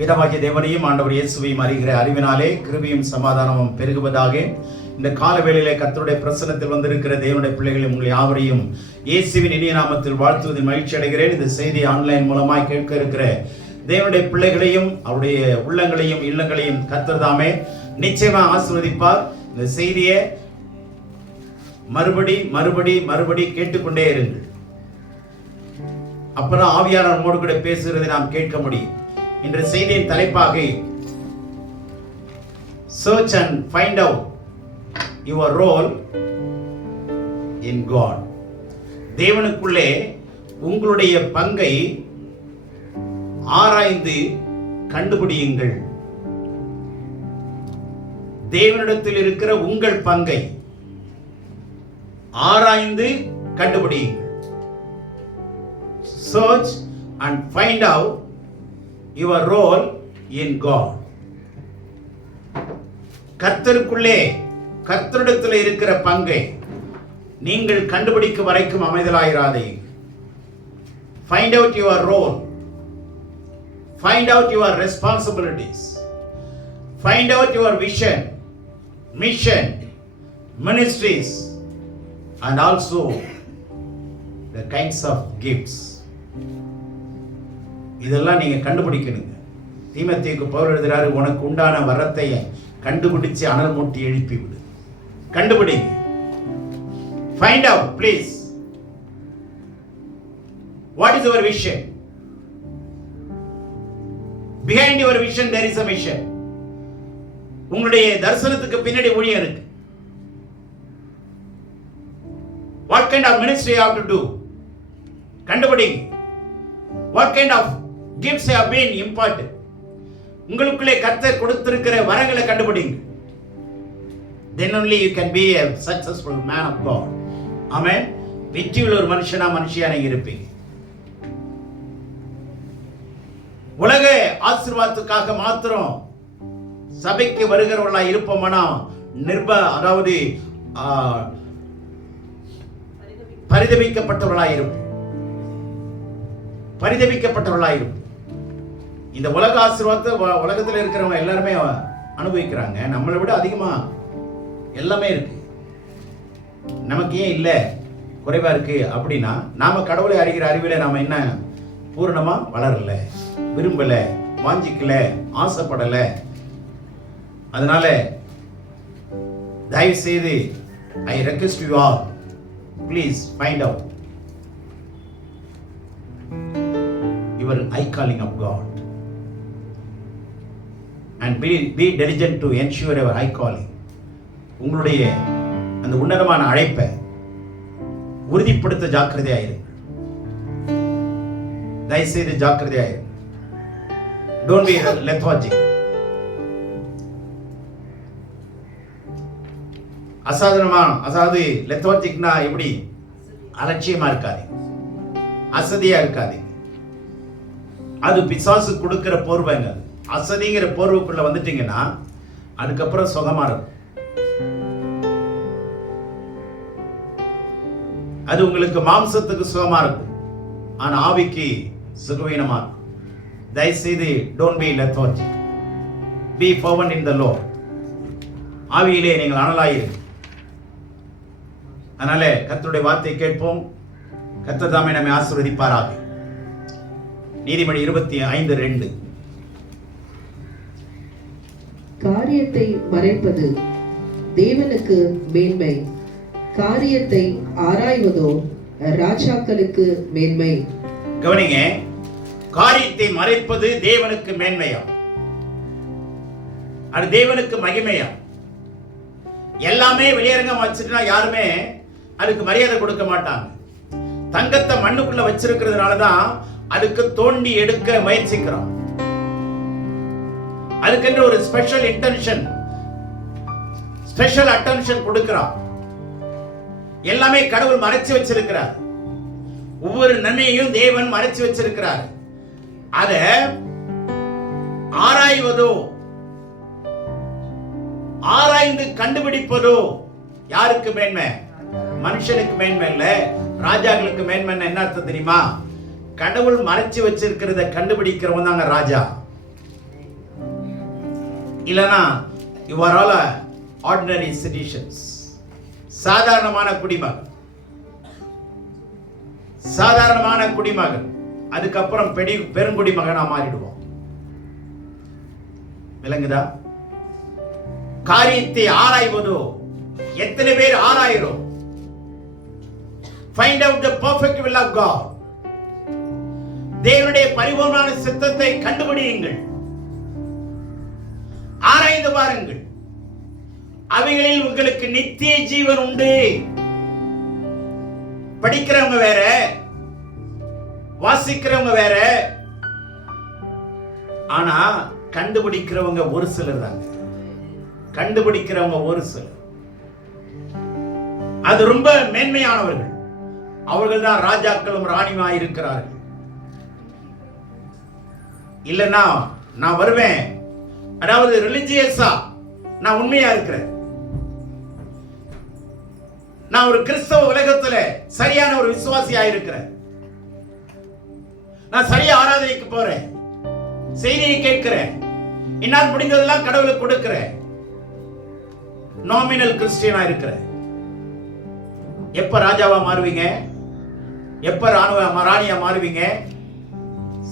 பிதாவாகிய தேவனையும் ஆண்டவர் இயேசுவையும் அறிகிற அறிவினாலே கிருபையும் சமாதானமும் பெருகுவதாக. இந்த கால வேளையிலே கர்த்தருடைய பிரசன்னத்தில் வந்திருக்கிற தேவனுடைய பிள்ளைகளை உங்கள் யாவரையும் இயேசுவின் இனிய நாமத்தில் வாழ்த்துவதில் மகிழ்ச்சி அடைகிறேன். இந்த செய்தி ஆன்லைன் மூலமாய் கேட்க இருக்கிற தேவனுடைய பிள்ளைகளையும் அவருடைய உள்ளங்களையும் இல்லங்களையும் கர்த்தர் தாமே நிச்சயமாக ஆசீர்வதிப்பார். இந்த செய்தியை மறுபடி கேட்டுக்கொண்டே இருங்கள். அப்பதான் ஆவியானவர் நம்மோடு கூட பேசுகிறதை நாம் கேட்க முடியும். இன்றைய செய்தியின் தலைப்பாக search and find out your role in God. தேவனுக்குள்ளே உங்களுடைய பங்கை ஆராய்ந்து கண்டுபிடியுங்கள். தேவனிடத்தில் இருக்கிற உங்கள் பங்கை ஆராய்ந்து கண்டுபிடியுங்கள். Search and find out your role in God. கர்த்தருக்குள்ளே கர்த்தரிடத்தில் இருக்கிற பங்கை நீங்கள் கண்டுபிடிக்கும் வரைக்கும் அமைதலாயிராதே. Find out your role. Find out your responsibilities. Find out your vision, mission, ministries, and also the kinds of gifts. இதெல்லாம் நீங்க கண்டுபிடிக்கணுங்க. தீமோத்தேயுக்கு பவுல் எழுதுறாரு, உனக்கு உண்டான வரத்தை கண்டுபிடிச்சு அனல் மூட்டி எழுப்பி விடு. கண்டுபிடிங்க. Find out, please. What is your vision? Behind your vision there is a mission. உங்களுடைய தரிசனத்துக்கு பின்னாடி ஊழியம் இருக்கு. What kind of ministry you have to do? கண்டுபிடிங்க. What kind of gifts have been imparted? உங்களுக்குள்ளே கர்த்தர் கொடுத்திருக்கிற வரங்களை கண்டுபிடிங்க. Then only you can be a successful man of God. Amen. வெற்றியுள்ள ஒரு மனுஷியா நீங்க இருப்பீங்க. உலக ஆசீர்வாதத்துக்காக மாத்திரம் சபைக்கு வருகிறவர்களா இருப்போம்னா அதாவது பரிதபிக்கப்பட்டவர்களாக இருப்போம். இந்த உலக ஆசீர்வாதத்தை உலகத்தில் இருக்கிறவங்க எல்லாருமே அனுபவிக்கிறாங்க. நம்மளை விட அதிகமா எல்லாமே இருக்கு. நமக்கு ஏன் இல்லை, குறைவா இருக்கு அப்படின்னா நாம கடவுளை அறிகிற அறிவில நாம என்ன பூரணமா வளரல, விரும்பல, வாஞ்சிக்கல, ஆசைப்படல. அதனால தயவு செய்து ஐ request you all, please find out your high calling of God and be diligent to ensure your high calling. உங்களுடைய அந்த உன்னதமான அழைப்பை உறுதிப்படுத்த ஜாக்கிரதையாயிருங்க. தயவுசெய்து ஜாக்கிரதையாயிருங்க. Don't be lethargic. அதாவது லெத்தார்ஜிக்னா எப்படி? அலட்சியமா இருக்காது, அசதியா இருக்காது. அது பிசாசு கொடுக்கிற போர்வைங்க. அசதிங்கிற போர்வுக்குள்ள வந்துட்டீங்கன்னா அதுக்கப்புறம் சுகமா இருக்கும். அது உங்களுக்கு மாம்சத்துக்கு சுகமா இருக்கும், ஆனா ஆவிக்கு சுகவீனமா இருக்கும். தயவுசெய்து don't be lethargic, be fervent in the Lord. ஆவியிலே நீங்கள் அனலாயிருங்க. அதனால கர்த்தருடைய வார்த்தையை கேட்போம். கர்த்தர் தாமே நம்மை ஆசீர்வதிப்பாராக. நீதிமொழி 25:2. காரியத்தை மறைப்பது தேவனுக்கு மேன்மை, காரியத்தை ஆராய்வதோ ராஜாக்களுக்கு மேன்மை. கவனிங்க, காரியத்தை மறைப்பது தேவனுக்கு மேன்மையா, அது தேவனுக்கு மகிமையா? எல்லாமே வெளியரங்கம் வச்சுட்டா யாருமே அதுக்கு மரியாதை கொடுக்க மாட்டாங்க. தங்கத்தை மண்ணுக்குள்ள வச்சிருக்கிறதுனால தான் அதுக்கு தோண்டி எடுக்க முயற்சிக்கிறோம். அதுக்கென்று ஒரு ஸ்பெஷல் அட்டென்ஷன் கொடுக்கிறான். எல்லாமே கடவுள் மறைச்சு வச்சிருக்கிறார். ஒவ்வொரு நன்மையையும் தேவன் மறைச்சு வச்சிருக்கிறார். அத ஆராய்வதோ, ஆராய்ந்து கண்டுபிடிப்பதோ யாருக்கு மேன்மை? மனுஷனுக்கு மேன்மை இல்ல, ராஜாக்களுக்கு மேன்மை. என்ன அர்த்தம் தெரியுமா? கடவுள் மறைச்சு வச்சிருக்கிறத கண்டுபிடிக்கிறவன் தாங்க ராஜா. இல்லனா you are all ordinary citizens. சாதாரணமான குடிமகன், சாதாரணமான குடிமகன். அதுக்கப்புறம் பெருங்குடிமகனா மாறிடுவோம். விளங்குதா? காரியத்தை ஆராய்வதோ, எத்தனை பேர் ஆராயிரும்? Find out the perfect will of God. தேவனுடைய பரிபூர்ணமான சித்தத்தை கண்டுபிடியுங்கள், ஆராய்ந்து பாருங்கள். அவைகளில் உங்களுக்கு நித்திய ஜீவன் உண்டு. படிக்கிறவங்க வேற, வாசிக்கிறவங்க வேற, ஆனா கண்டுபிடிக்கிறவங்க ஒரு சிலர் தாங்க. கண்டுபிடிக்கிறவங்க ஒரு சிலர், அது ரொம்ப மேன்மையானவர்கள். அவர்கள் தான் ராஜாக்களும் ராணியுமாய் இருக்கிறார்கள். இல்லைன்னா நான் வருவேன், அதாவது ரிலிஜியஸா நான் உண்மையா இருக்கிறேன், நான் ஒரு கிறிஸ்தவ உலகத்துல சரியான ஒரு விசுவாசியா இருக்கிறேன், நான் சரியா ஆராதனைக்கு போறேன், செய்தியை கேட்கிறேன், என்னால் முடிந்ததெல்லாம் கடவுளுக்கு கொடுக்கிறேன், நாமினல் கிறிஸ்டியனா இருக்கிறேன். எப்ப ராஜாவா மாறுவீங்க? எப்ப ராணியா மாறுவீங்க?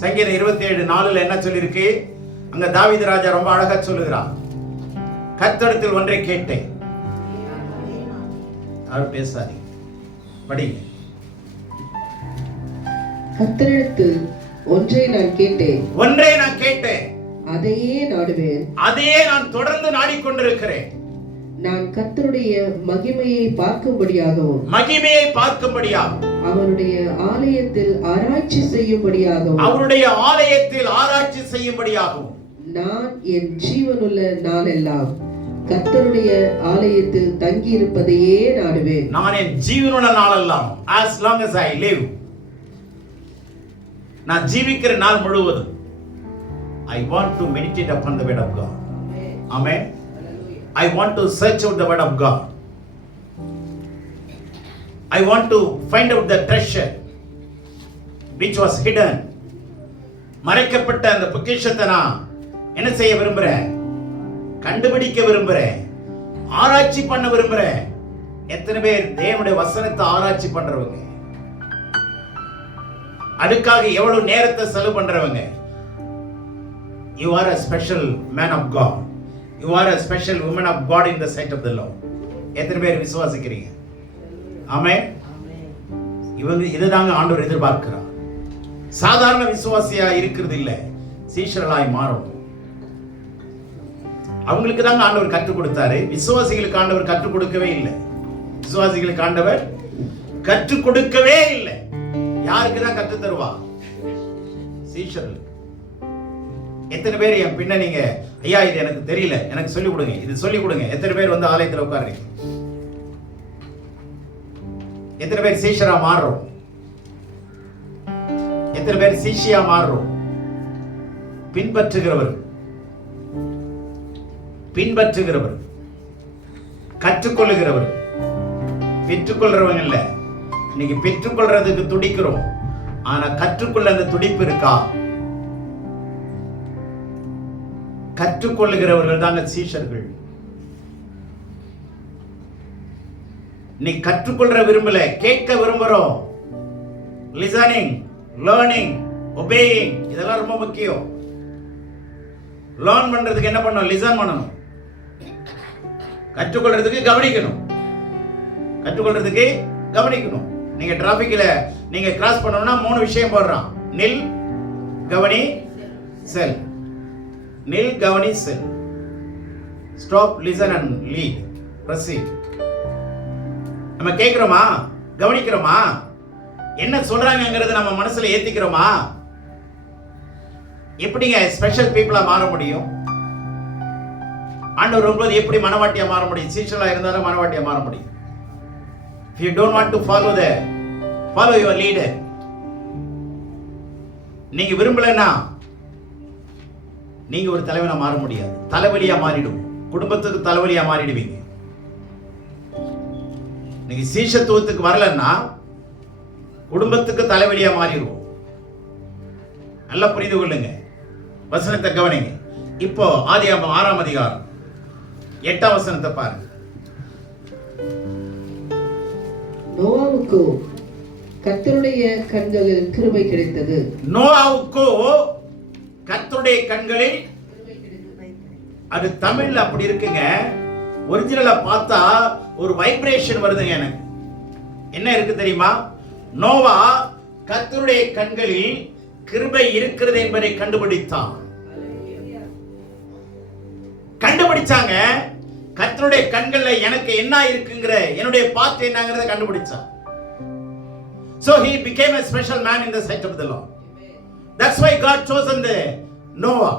சங்கீதம் 27:4 என்ன சொல்லிருக்கு? அங்க தாவீது ராஜா ரொம்ப அழகா சொல்லுகிறான், கர்த்தரிடத்தில் ஒன்றை கேட்டேன். யாரும் பேசாதீங்க, படிங்க. கர்த்தரிடத்தில் ஒன்றை நான் கேட்டேன், அதையே நாடுவேன், அதையே நான் தொடர்ந்து நாடிக்கொண்டிருக்கிறேன். நான் கர்த்தருடைய மகிமையை பார்க்கும்படியாகவும் அவருடைய ஆலயத்தில் ஆராய்ச்சி செய்யும்படியாகவும் நான் என் ஜீவனுள்ள நாளெல்லாம் கர்த்தருடைய ஆலயத்தில் தங்கி இருப்பதையே நாடுவேன். நான் என் ஜீவனுள்ள நாளெல்லாம், as long as I live, நான் ஜீவிக்கிற நாள் முழுவதும் I want to meditate upon the word of God. Amen. I want to search out the word of God. I want to find out the treasure which was hidden. மறைக்கப்பட்ட அந்த பொக்கிஷத்தை நான் என்ன செய்ய விரும்புறேன்? கண்டுபிடிக்க விரும்புறேன், ஆராய்ச்சி பண்ண விரும்புறேன். எத்தனை பேர் தேவனுடைய வசனத்தை ஆராய்ச்சி பண்றவங்க? அதுக்காக எவ்வளவு நேரத்தை செலவு பண்றவங்க? You are a special man of God. You are a special woman of God in the sight of the Lord. எத்தனை பேர் விசுவாசிக்கிறீங்க? ஆமென். இதுதாங்க ஆண்டவர் எதிர்பார்க்கிறார். சாதாரண விசுவாசியா இருக்கிறது இல்ல, சீஷர்களாய் மாறணும். அவங்களுக்கு தாங்க ஆண்டவர் கற்றுக் கொடுத்தாரு. விசுவாசிகளுக்கு ஆண்டவர் கற்றுக் கொடுக்கவே இல்லை. விசுவாசிகளுக்கு ஆண்டவர் கற்றுக் கொடுக்கவே இல்லை. யாருக்கு தான் கற்றுத் தருவா? சீஷர்கள். எத்தனை பேர் என் பின்ன நீங்க, ஐயா இது எனக்கு தெரியல, எனக்கு சொல்லிக் கொடுங்க, இது சொல்லிக் கொடுங்க. எத்தனை பேர் வந்து ஆலயத்தில் உட்கார்றீங்க? எத்தனை பேர் சீஷரா மாறுறோம்? எத்தனை பேர் சீஷியா மாறுறோம்? பின்பற்றுகிறவர், கற்றுக்கொள்ளுகிறவர், பெற்றுக்கொள்றவங்க இல்ல. இன்னைக்கு பெற்றுக்கொள்றதுக்கு துடிக்கிறோம், ஆனா கற்றுக்கொள்ள அந்த துடிப்பு இருக்கா? கற்றுக்கொள்ளுகிறவர்கள் தாங்க சீஷர்கள். நீ கற்றுக்கொள்ற விரும்பல, கேட்க விரும்புறோம். லிசனிங், லேர்னிங், ஒபேயிங், இதெல்லாம் ரொம்ப முக்கியம். லேர்ன் பண்றதுக்கு என்ன பண்ணணும்? லிசன் பண்ணணும். கற்றுக்கொள்றதுக்கு கவனிக்கணும். நீங்க டிராபிக்ல நீங்க கிராஸ் பண்ணணும்னா 3 விஷயம் போடுறான். நில், கவனி, செல். நில், கவனி, செல். Stop, listen and lead, proceed. நம்ம கேட்கிறோமா? கவனிக்கிறோமா? என்ன சொல்றாங்கங்கறத நம்ம மனசுல ஏத்திக்கிறோமா? எப்படிங்க ஸ்பெஷல் பீப்புளா மாற முடியும்? ஆண்டவர் வரும்போது எப்படி மனவாட்டியா மாற முடியும்? சீஷலா இருந்தாலும் மனவாட்டியா மாற முடியும். If you don't want to follow your leader, நீங்க விரும்பலன்னா நீங்க ஒரு தலைவனா மாற முடியாது. தலைவலியா மாறிடும். குடும்பத்துக்கு தலைவலியா மாறிடுவீங்க. நீங்க சீஷத்துவத்துக்கு வரலன்னா குடும்பத்துக்கு தலைவலியா மாறிடுவோம். நல்லா புரிந்து கொள்ளுங்க, வசனத்தை கவனிங்க. இப்போ ஆதியாகமம் 6ஆம் அதிகாரம் 8ஆம் வசனத்தை பாருங்க. நோவாவுக்கோ கர்த்தருடைய கண்களில் கிருபை கிடைத்தது. நோவாவுக்கோ கர்த்தருடைய கண்களில், அது தமிழ்ல அப்படி இருக்குங்க. ஒரிஜினலா பார்த்தா ஒரு வைப்ரேஷன் வருதுங்க. எனக்கு என்ன இருக்கு தெரியுமா? நோவா கர்த்தருடைய கண்களில் கிருபை இருக்கிறது என்பதை கண்டுபிடித்தான். கண்டுபிடிச்சாங்க. கர்த்தருடைய கண்கள்ல எனக்கு என்ன இருக்குங்கிற, என்னுடைய பாத்து என்னங்கறத கண்டுபிடிச்சான். So he became a special man in the sight of the Lord. That's why God chosen the Noah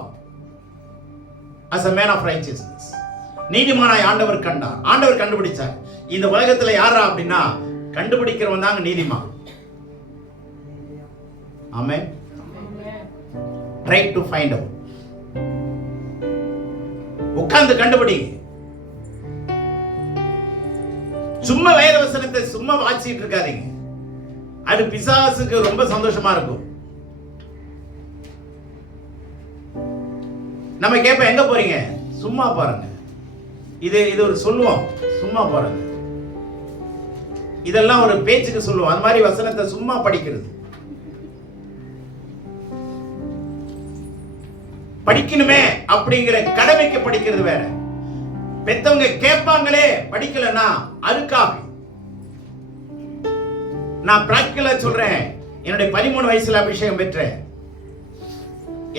as a man of righteousness. நீதிமானாய் ஆண்டவர் கண்டார். ஆண்டவர் கண்டுபிடிச்சார். இந்த உலகத்துல யாரா அப்படின்னா கண்டுபிடிக்கிறவன் தாங்க நீதிமான். ஆமென். Try to find out. உட்கார்ந்து கண்டுபிடிங்க. சும்மா வேத வசனத்தை சும்மா வாசிச்சிட்டு இருக்காதீங்க. அது பிசாசுக்கு ரொம்ப சந்தோஷமா இருக்கும். நம்ம கேட்ப எங்க போறீங்க? சும்மா பாருங்க. இது ஒரு சொல்லுவோம், சும்மா பாருங்க. இதெல்லாம் ஒரு பேச்சுக்கு சொல்லுவோம். அந்த மாதிரி வசனத்தை சும்மா படிக்கிறது. படிக்கணுமே அப்படிங்கிற கடமைக்கு படிக்கிறது வேற. பெத்தவங்க கேட்பாங்களே படிக்கலன்னா அதுக்காக. நான் பிராக்டிகலா சொல்றேன். என்னுடைய 13 வயசுல அபிஷேகம் பெற்றேன்.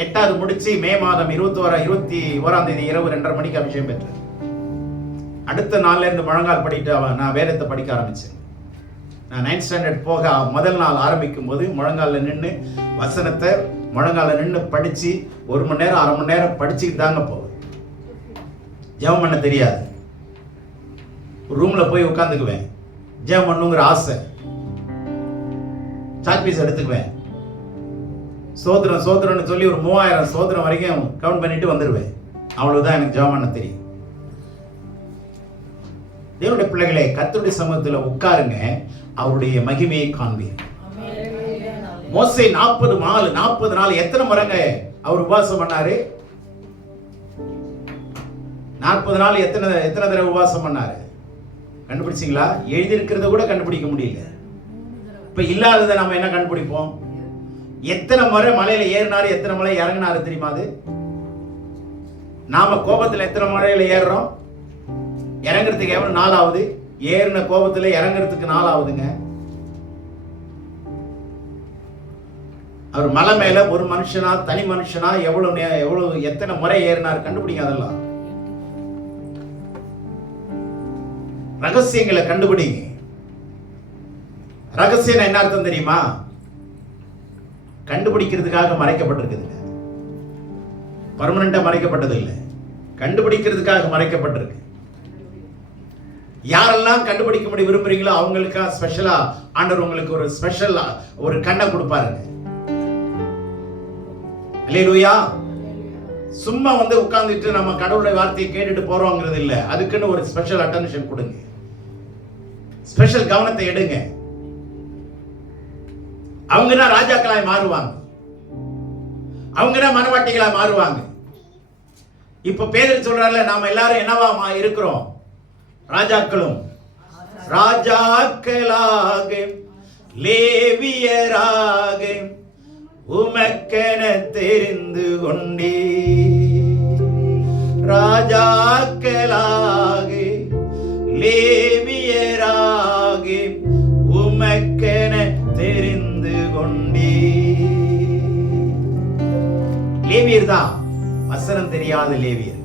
8வது முடிச்சு மே மாதம் 21ஆம் தேதி இரவு 2:30 மணிக்கு அபிஷேகம் பெற்றேன். அடுத்த நாள்ல இருந்து முழங்கால் படிட்டு நான் வேதத்தை படிக்க ஆரம்பிச்சேன். நான் 9th ஸ்டாண்டர்ட் போக முதல் நாள் ஆரம்பிக்கும் போது முழங்கால நின்று வசனத்தை முழங்கால நின்று படிச்சு 1 மணி நேரம் 1/2 மணி நேரம் படிச்சுட்டு தாங்க போவேன். ஜெபம் பண்ண தெரியாது. ரூம்ல போய் உட்காந்துக்குவேன். ஜெபம் பண்ணுங்கிற ஆசை. சாக்பீஸ் எடுத்துக்குவேன். சோத்திரம் சோத்திரம்னு சொல்லி ஒரு 3000 சோத்திரம் வரைக்கும் கவுண்ட் பண்ணிட்டு வந்துடுவேன். அவ்வளவுதான் எனக்கு ஜெபம் பண்ண தெரியும். தேவனுடைய பிள்ளைகளே, கர்த்தருடைய சமூகத்தில் உட்காருங்க. அவருடைய மகிமையை காண்பீர்கள். மோசே 40 நாள் எத்தனை முறைங்க அவர் உபவாசம் பண்ணாரு? 40 நாள் எத்தனை தடவை உபவாசம் பண்ணாரு? கண்டுபிடிச்சிங்களா? எழுதி இருக்கிறத கூட கண்டுபிடிக்க முடியல. இப்ப இல்லாததை நம்ம என்ன கண்டுபிடிப்போம்? எத்தனை முறை மலையில ஏறினாரு, எத்தனை முறை இறங்கினாரு தெரியுமா? அது நாம கோபத்துல எத்தனை முறையில ஏறுறோம்? இறங்குறதுக்கு எவ்வளவு நாள் ஆகுது? ஏறின கோபத்துல இறங்குறதுக்கு நாள் ஆகுதுங்க. அவர் மலை மேல ஒரு மனுஷனா, தனி மனுஷனா எவ்வளவு எத்தனை முறை ஏறினார் கண்டுபிடிங்க. அதெல்லாம் ரகசியங்களை கண்டுபிடிங்க. ரகசியம் என்ன அர்த்தம் தெரியுமா? கண்டுபிடிக்கிறதுக்காக மறைக்கப்பட்டிருக்குது. பர்மனண்டா மறைக்கப்பட்டது இல்லை, கண்டுபிடிக்கிறதுக்காக மறைக்கப்பட்டிருக்கு. யாரெல்லாம் கண்டுபிடிக்க முடிய விரும்புறீங்களோ அவங்களுக்கா ஸ்பெஷலா ஆண்டவர் உங்களுக்கு ஒரு ஸ்பெஷல் ஒரு கண்ணை கொடுப்பாருங்க. அல்லேலூயா. சும்மா உட்கார்ந்துட்டு நம்ம கடவுளுடைய வார்த்தையை கேட்டுட்டு போறோங்கிறது இல்ல. அதுக்குன்னு ஒரு ஸ்பெஷல் அட்டென்ஷன் கொடுங்க. ஸ்பெஷல் கவனத்தை எடுங்க. அவங்கன்னா ராஜாக்களாய் மாறுவாங்க. அவங்கன்னா மனவாட்டிகளாய் மாறுவாங்க. இப்ப பேதர் சொல்றாருல, நாம எல்லாரும் என்னவா இருக்கிறோம்? ராஜாக்களும் ராஜாக்களாக லேவியராக உமக்கென தெரிந்து கொண்டே. ராஜாக்களாக லேவியராக உமக்கென தெரிந்து கொண்டே. லேவியர் தான் வசனம் தெரியாத லேவியர்.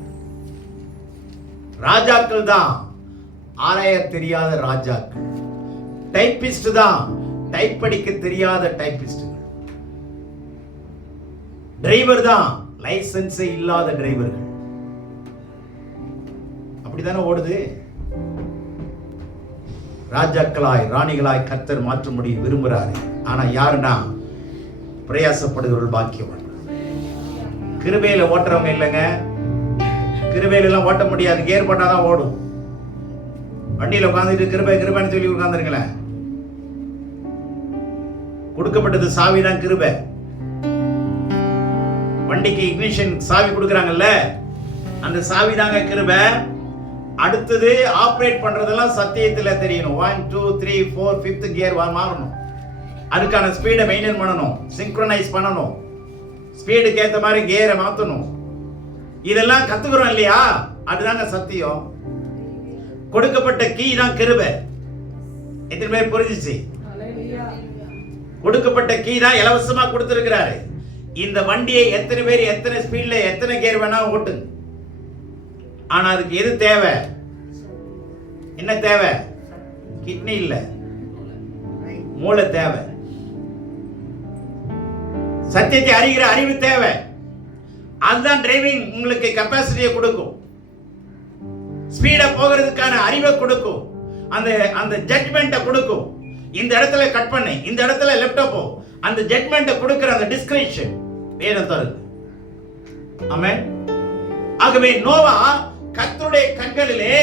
ராஜாக்கள் தான் ஆராய தெரியாத ராஜாக்கள். டைப்பிஸ்ட் தான் டைப் படிக்க தெரியாத டைப்பிஸ்ட். டிரைவர் தான் லைசன்ஸே இல்லாத டிரைவர்கள். அப்படிதானே ஓடுது. ராஜாக்களாய் ராணிகளாய் கர்த்தர் மாற்றும்படி விரும்புகிறாரு. ஆனா யாருன்னா பிரயாசப்படுகிறவர்கள் பாக்கியவான். கிருபையில ஓட்டுறவங்க இல்லைங்க. கிருபையில எல்லாம் ஓட்ட முடியாது. கேர் பண்ணாதான் ஓடும். வண்டியில உட்காந்துட்டு கிருபை கிருபைன்னு சொல்லி உட்காந்துருங்களேன். கொடுக்கப்பட்டது சாவிதான் கிருபை. வண்டிக்கு இக்னிஷன் சாவி கொடுக்குறாங்கல்ல, அந்த சாவி தாங்க கிருபை. அடுத்தது ஆப்ரேட் பண்றதெல்லாம் சத்தியத்துல தெரியணும். 1 2 3 4 5th கியர் மாறணும். அதுக்கான ஸ்பீடை மெயின்டைன் பண்ணணும், சிங்க்ரோனைஸ் பண்ணணும், ஸ்பீடுக்கு ஏற்ற மாதிரி கியரை மாற்றணும். இதெல்லாம் கத்துக்கிறோம் இல்லையா? அதுதாங்க சத்தியம். கொடுக்கப்பட்ட கீ தான் கிருபை. எத்தனை பேர் புரிஞ்சிச்சு? கொடுக்கப்பட்ட கீ தான் இலவசமா கொடுத்திருக்கிறாரு. இந்த வண்டியை எத்தனை பேர் எத்தனை ஸ்பீட்ல எத்தனை கியர் வேணா ஓட்டுங்க. ஆனா அதுக்கு எது தேவை? என்ன தேவை? கிட்னி இல்ல, மூளை தேவை. சத்தியத்தை அறிகிற அறிவு தேவை. அதுதான் டிரைவிங் உங்களுக்கு கெப்பாசிட்டியை கொடுக்கும், ஸ்பீடா போகிறதுக்கான அறிவை கொடுக்கும், அந்த அந்த ஜட்மெண்ட்டை கொடுக்கும். இந்த இடத்துல கட் பண்ணு, இந்த இடத்துல லெஃப்ட் போ, அந்த ஜட்மெண்ட்டை கொடுக்கிற அந்த டிஸ்கிரிப்ஷன் வேதம் தருது. ஆமென். ஆகவே நோவா கர்த்தருடைய கண்களிலே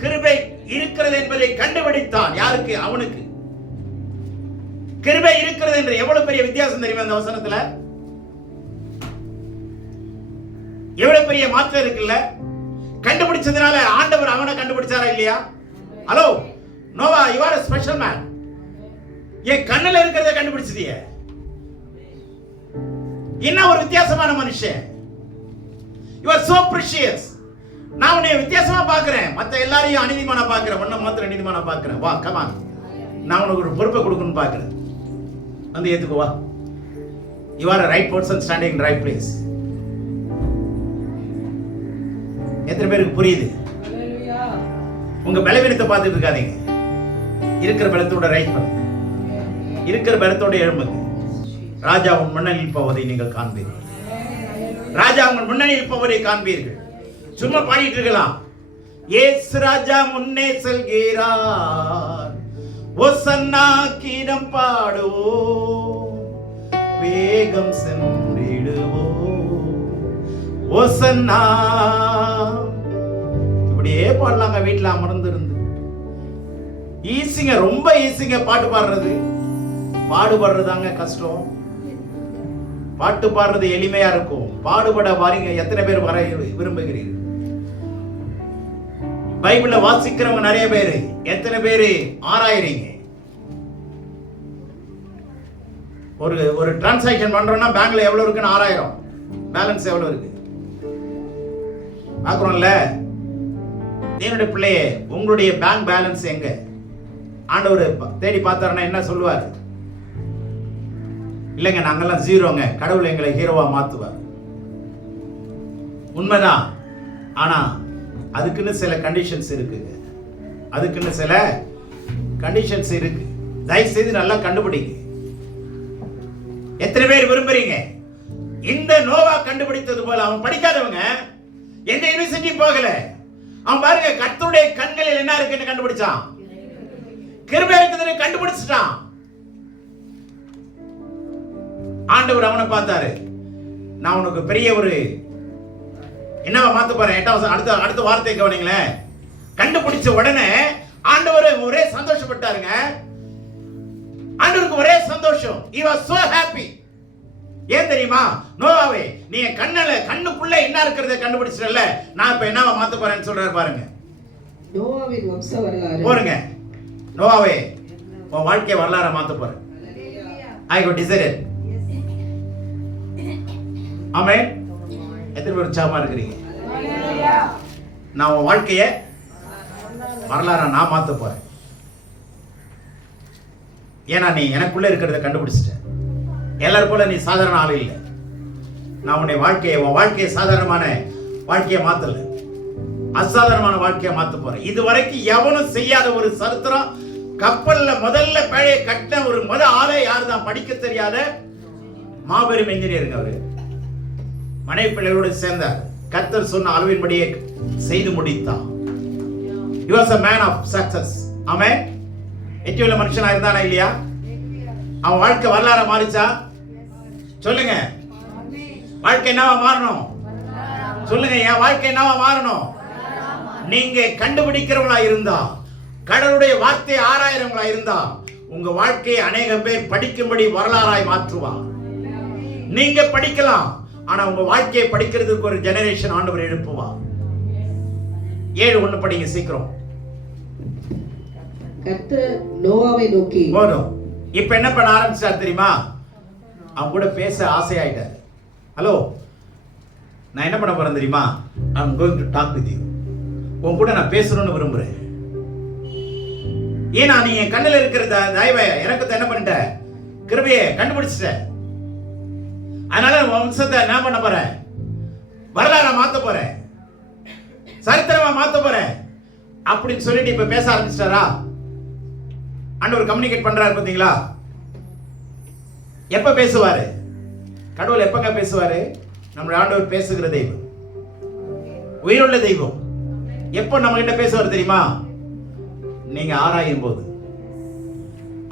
கிருபை இருக்கிறது என்பதை கண்டுபிடித்தான். யாருக்கு? அவனுக்கு. கிருபை இருக்கிறது என்று எவ்வளவு பெரிய வித்தியாசம் தெரியுமா அந்த வசனத்துல? எவ்வளவு பெரிய மாற்றம் இருக்குல்ல? கண்டுபிடிச்சதுனால ஆண்டவர் அவனை கண்டுபிடிச்சாரா இல்லையா? Hello Noah, you are a special man. என் கண்ணுல இருக்கிறத கண்டுபிடிச்சதியே. என்ன ஒரு வித்தியாசமான மனுஷன். You are so precious. நான் உன்னை வித்தியாசமா பார்க்கிறேன், மற்ற எல்லாரையும் அநீதிமானா பார்க்கிறேன், உன்னை மாத்திரம் நீதிமானா பார்க்கிறேன். வா கமான், நான் உனக்கு ஒரு பொறுப்பை கொடுக்கணும்னு பார்க்கிறேன். வந்து ஏத்துக்கோ வா. You are a right person standing in right place. எத்தனை பேருக்கு புரியுது? உங்க பலவீனத்தை பார்த்துட்டு இருக்காதீங்க. இருக்கிற பலத்தோட ரைட் பண்ணு, இருக்கிற பலத்தோட எழும்புங்க. ராஜா உன் முன்னணியில் போவதை நீங்கள் காண்பீர்கள். ராஜா உங்கள் முன்னணியில் போவதை காண்பீர்கள். சும்மா பாடிட்டு இருக்கலாம். இயேசு ராஜா முன்னே செல்கிறார், ஓசன்னா கீதம் பாடுவோம், வேகம் சென்றிடுவோம், ஓசன்னா. இப்படியே பாடலாங்க வீட்டில் அமர்ந்து இருந்து. ஈஸிங்க, ரொம்ப ஈஸிங்க பாட்டு பாடுறது. பாடுபடுறதாங்க கஷ்டம். பாட்டு பாடுறது எளிமையா இருக்கும், பாடுபட வாரீங்க. எத்தனை பேர் வர விரும்புகிறீர்கள்? பைபிள வாசிக்கிறவங்க நிறைய பேரு. எத்தனை பேரு ஆராயிறீங்க? ஒரு டிரான்சாக்ஷன் பண்றோம்னா பேங்க்ல எவ்வளவு இருக்குன்னு 6000 பேலன்ஸ் எவ்வளவு இருக்கு பாக்குறோம்ல. என்னுடைய பிள்ளையே, உங்களுடைய பேங்க் பேலன்ஸ் எங்க? ஆண்டவர் தேடி பார்த்தாருன்னா என்ன சொல்லுவார்? இல்லைங்க நாங்கெல்லாம் ஜீரோங்க, கடவுள் எங்களை ஹீரோவா மாத்துவார். உண்மைதான். ஆனா அதுக்குன்னு சில கண்டிஷன்ஸ் இருக்குங்க. அதுக்குன்னு சில கண்டிஷன்ஸ் இருக்கு. தயவு செய்து நல்லா கண்டுபிடிங்க. எத்தனை பேர் விரும்புறீங்க? இந்த நோவா கண்டுபிடித்தது போல அவன் படிக்காதவங்க, எந்த யூனிவர்சிட்டி போகல, அவன் பாருங்க கர்த்தருடைய கண்களில் என்ன இருக்குன்னு கண்டுபிடிச்சான். கிருபை இருக்குதுன்னு கண்டுபிடிச்சிட்டான். ஆண்டவர் அவனை பார்த்தாரு. நான் உனக்கு பெரிய ஒரு என்னவா மாத்த போறேன். 8வது அடுத்த வார்த்தை கவனிங்களேன். கண்டுபிடிச்ச உடனே ஆண்டவர் ஒரே சந்தோஷப்பட்டாருங்க. ஆண்டவருக்கு ஒரே சந்தோஷம். He was so happy. ஏன் தெரியுமா? நோவாவே, நீ கண்ணுக்குள்ள என்ன இருக்கிறத கண்டுபிடிச்சல, நான் இப்ப என்னவா மாத்த போறேன்னு சொல்றாரு பாருங்க. நோவாவின் வம்ச வரலாறு போறங்க. நோவாவே, உன் வாழ்க்கை வரலாற மாத்த போறேன். I got decided. ஆமென். எத்தனை பேர் உற்சாகமா இருக்கிறீங்க? நான் உன் வாழ்க்கைய வரலாற நான் மாத்த போறேன். ஏன்னா நீ எனக்குள்ள இருக்கிறத கண்டுபிடிச்சிட்ட. எல்லாரும் போல நீ சாதாரண ஆளு இல்லை. நான் உன் வாழ்க்கையை சாதாரணமான வாழ்க்கையை மாத்தல, அசாதாரணமான வாழ்க்கையை மாத்த போறேன். இதுவரைக்கும் எவனும் செய்யாத ஒரு சரித்திரம். கப்பல்ல முதல்ல பழைய கட்டின ஒரு ஆளே யாருதான்? படிக்க தெரியாத மாபெரும் இன்ஜினியருங்க. அவரு மனைவி பிள்ளைகளோடு சேர்ந்தார். கர்த்தர் சொன்ன அளவின்படியே செய்து முடித்தான். He was a man of success. ஆமென். எட்டியுள்ள மனுஷனா இருந்தானா இல்லையா? அவன் வாழ்க்கை வரலாற மாறிச்சா? சொல்லுங்க. வாழ்க்கை என்னவா மாறணும்? சொல்லுங்க. என் வாழ்க்கை என்னவா மாறணும்? நீங்க கண்டுபிடிக்கிறவங்களா இருந்தா, கடவுளுடைய வார்த்தை ஆராயிரங்களா இருந்தா, உங்க வாழ்க்கையை அநேக பேர் படிக்கும்படி வரலாறாய் மாற்றுவார். நீங்க படிக்கலாம், ஆனா உங்க வாழ்க்கையை படிக்கிறதுக்கு ஒரு ஜெனரேஷன் ஆண்டவர் எழுப்புவா. 7:1 படிங்க சீக்கிரம். கர்த்தர் நோவாவை நோக்கி. போதும். இப்ப என்ன பண்ண ஆரம்பிச்சார் தெரியுமா? அவன் கூட பேச ஆசையாயிட்டார். ஹலோ, நான் என்ன பண்ண போறேன் தெரியுமா? I am going to talk with you. உன் கூட நான் பேசணும்னு விரும்புறேன். ஏன்னா நீ என் கண்ணில் இருக்கிற தயவை எனக்கு என்ன பண்ணிட்ட, கிருபையை கண்டுபிடிச்சிட்ட. அதனால வம்சத்தை என்ன பண்ண போறேன், வரலாற மாத்த போறேன், சரித்திரமா மாத்த போறேன் அப்படின்னு சொல்லிட்டு இப்ப பேச ஆரம்பிச்சிட்டாரா? ஆண்டவர் கம்யூனிகேட் பண்றாரு பாத்தீங்களா? எப்ப பேசுவாரு? கடவுள் எப்பங்க பேசுவாரு? நம்முடைய ஆண்டவர் பேசுகிற தெய்வம், உயிருள்ள தெய்வம். எப்போ நம்ம கிட்ட பேசுவார் தெரியுமா? நீங்க ஆராயும் போது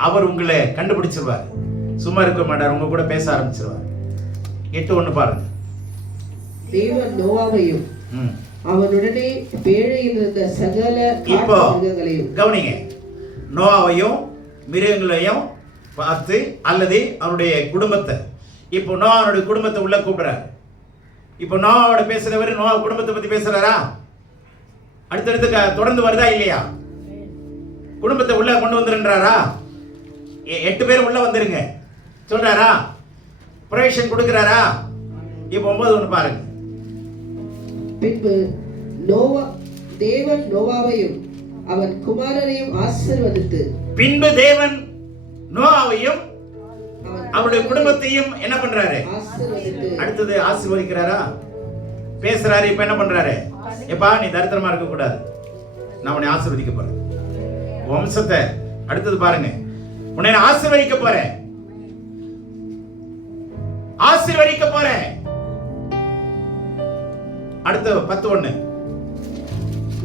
அவர் உங்களை கண்டுபிடிச்சிருவார். சும்மா இருக்க மாட்டார், உங்க கூட பேச ஆரம்பிச்சிருவார். 8:1 பாருங்க. தேவன் நோவாவையும் அவனுடனே பேழையில் இருந்த சகல மிருகங்களையும். கவனிங்க, நோவாவையும் மிருகங்களையும் பார்த்து, அல்லது அவனுடைய குடும்பத்தை. இப்போ நோவாவுடைய குடும்பத்தை உள்ள கூப்பிடுறார். இப்போ நோவாவோட பேசுறவர் நோவா குடும்பத்தை பத்தி பேசுறாரா? அடுத்தடுத்து தொடர்ந்து வருதா இல்லையா? குடும்பத்தை உள்ள கொண்டு வந்துருன்றாரா? 8 பேர் உள்ள வந்துருங்க சொல்றாரா? பிரவேசம் கொடுக்கிறாரா? இப்போ 9:1 பாருங்க. பின்பு தேவன் நோவாவையும் அவன் குமாரரையும் ஆசீர்வதித்து. பின்பு தேவன் நோவாவையும் அவருடைய குடும்பத்தையும் என்ன பண்றாரு? அடுத்தது ஆசீர்வதிக்கிறாரா? பேசுறாரு. இப்ப என்ன பண்றாரு? எப்பா நீ தரித்திரமா இருக்க கூடாது, நான் உன்னை ஆசீர்வதிக்க போறேன். வம்சத்தை அடுத்தது பாருங்க. உன்னை நான் ஆசீர்வதிக்க போறேன், ஆசீர்வதிக்க போறேன். அடுத்து 10:1.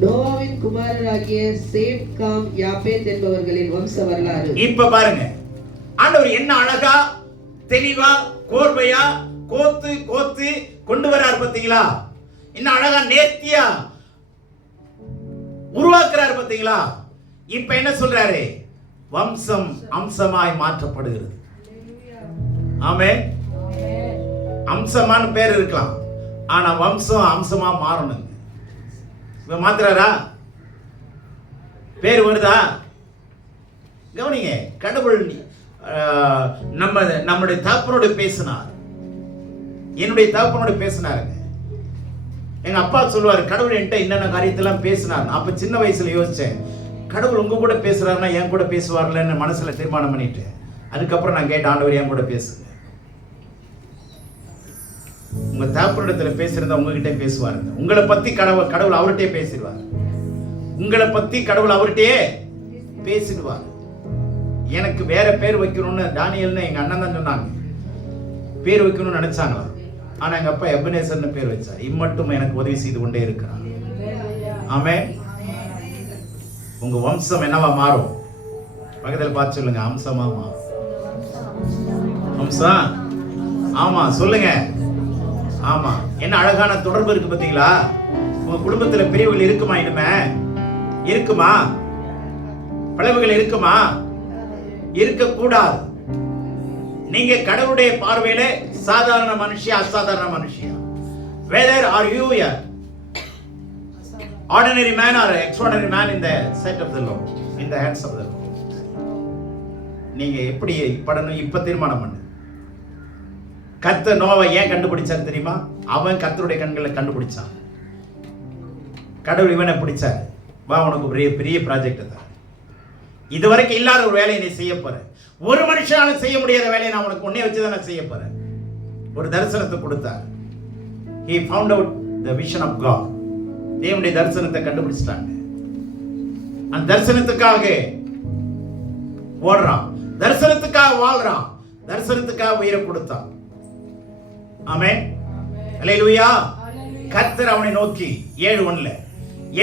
நோவாவின் குமாரராகிய சேம், காம், யாப்பேத் என்பவர்களின் வம்ச வரலாறு. இப்ப பாருங்க, ஆண்டவர் என்ன அழகா தெளிவா கோர்வையா கோத்து கோத்து கொண்டு வரார் பாத்தீங்களா? என்ன அழகா நேர்த்தியா உருவாக்குறார் பாத்தீங்களா? இப்ப என்ன சொல்றாரு? வம்சம் அம்சமாய் மாற்றப்படுகிறது. ஆமென். அம்சமான பேர் இருக்கலாம், ஆனா வம்சம் அம்சமா மாறணும். இப்ப மாத்துறாரா? பேர் வருதா? கவனிங்க, கடவுள் நம்முடைய தகப்பனோடு பேசினார், என்னுடைய தகப்பனோடு பேசினாருங்க. எங்க அப்பா சொல்லுவாரு, கடவுள் என்கிட்ட என்னென்ன காரியத்தெல்லாம் பேசினார். அப்ப சின்ன வயசுல யோசிச்சேன், கடவுள் உங்க கூட பேசுறாருன்னா என் கூட பேசுவார்லன்னு மனசுல தீர்மானம் பண்ணிட்டேன். அதுக்கப்புறம் நான் கேட்ட, ஆண்டவர் என் கூட பேசுங்க. உங்க தகப்பனிடத்துல பேசுறதா உங்ககிட்ட பேசுவாருங்க. உங்களை பத்தி கடவுள் அவர்கிட்டயே பேசிடுவார். உங்களை பத்தி கடவுள் அவர்கிட்டயே பேசிடுவார். எனக்கு வேற பேர் வைக்கணும்னு தானியல்னு எங்க அண்ணன் தான் சொன்னாங்க. பேர் வைக்கணும்னு நினைச்சாங்களா? ஆனா எங்க அப்பா எபனேசர்னு பேர் வச்சார். இம்மட்டும் எனக்கு உதவி செய்து கொண்டே இருக்கிறார். ஆமென். உங்க வம்சம் என்னவா மாறும்? பக்கத்தில் பார்த்து சொல்லுங்க, அம்சமா மாறும். வம்சம், ஆமா சொல்லுங்க. ஆமா, என்ன அழகான தொடர்பு இருக்கு பாத்தீங்களா? உங்க குடும்பத்துல பிரிவுகள் இருக்குமா? இனிமே இருக்குமா? பிளவுகள் இருக்குமா? இருக்க கூடாது. நீங்க கடவுளுடைய பார்வையில சாதாரண மனுஷியா, அசாதாரண மனுஷியா? whether are you a ordinary man or extraordinary man in the sight of the Lord, in the hands of the Lord? நீங்க எப்படி படணும்? இப்ப தீர்மானம் பண்ணு. கர்த்தர் நோவாவை ஏன் கண்டுபிடிச்சார் தெரியுமா? அவன் கர்த்தருடைய கண்களை கண்டுபிடிச்சான். கடவுள் இவனை பிடிச்சார். வா, உனக்கு பெரிய பெரிய ப்ராஜெக்ட் தான், இதுவரைக்கும் இல்லாத ஒரு வேலையை நீ செய்ய போற. ஒரு மனுஷனால செய்ய முடியாத வேலையை நான் உனக்கு உன்னை வச்சுதான் நான் செய்ய போறேன். ஒரு தரிசனத்தை கொடுத்தார். He found out the vision of God. தேவனுடைய தரிசனத்தை கண்டுபிடிச்சிட்டாங்க. அந்த தரிசனத்துக்காக ஓடுறான், தரிசனத்துக்காக வாழ்றான், தரிசனத்துக்காக உயிரை கொடுத்தான். ஆமென். அல்லேலூயா. கர்த்தர் அவனை நோக்கி 7:1,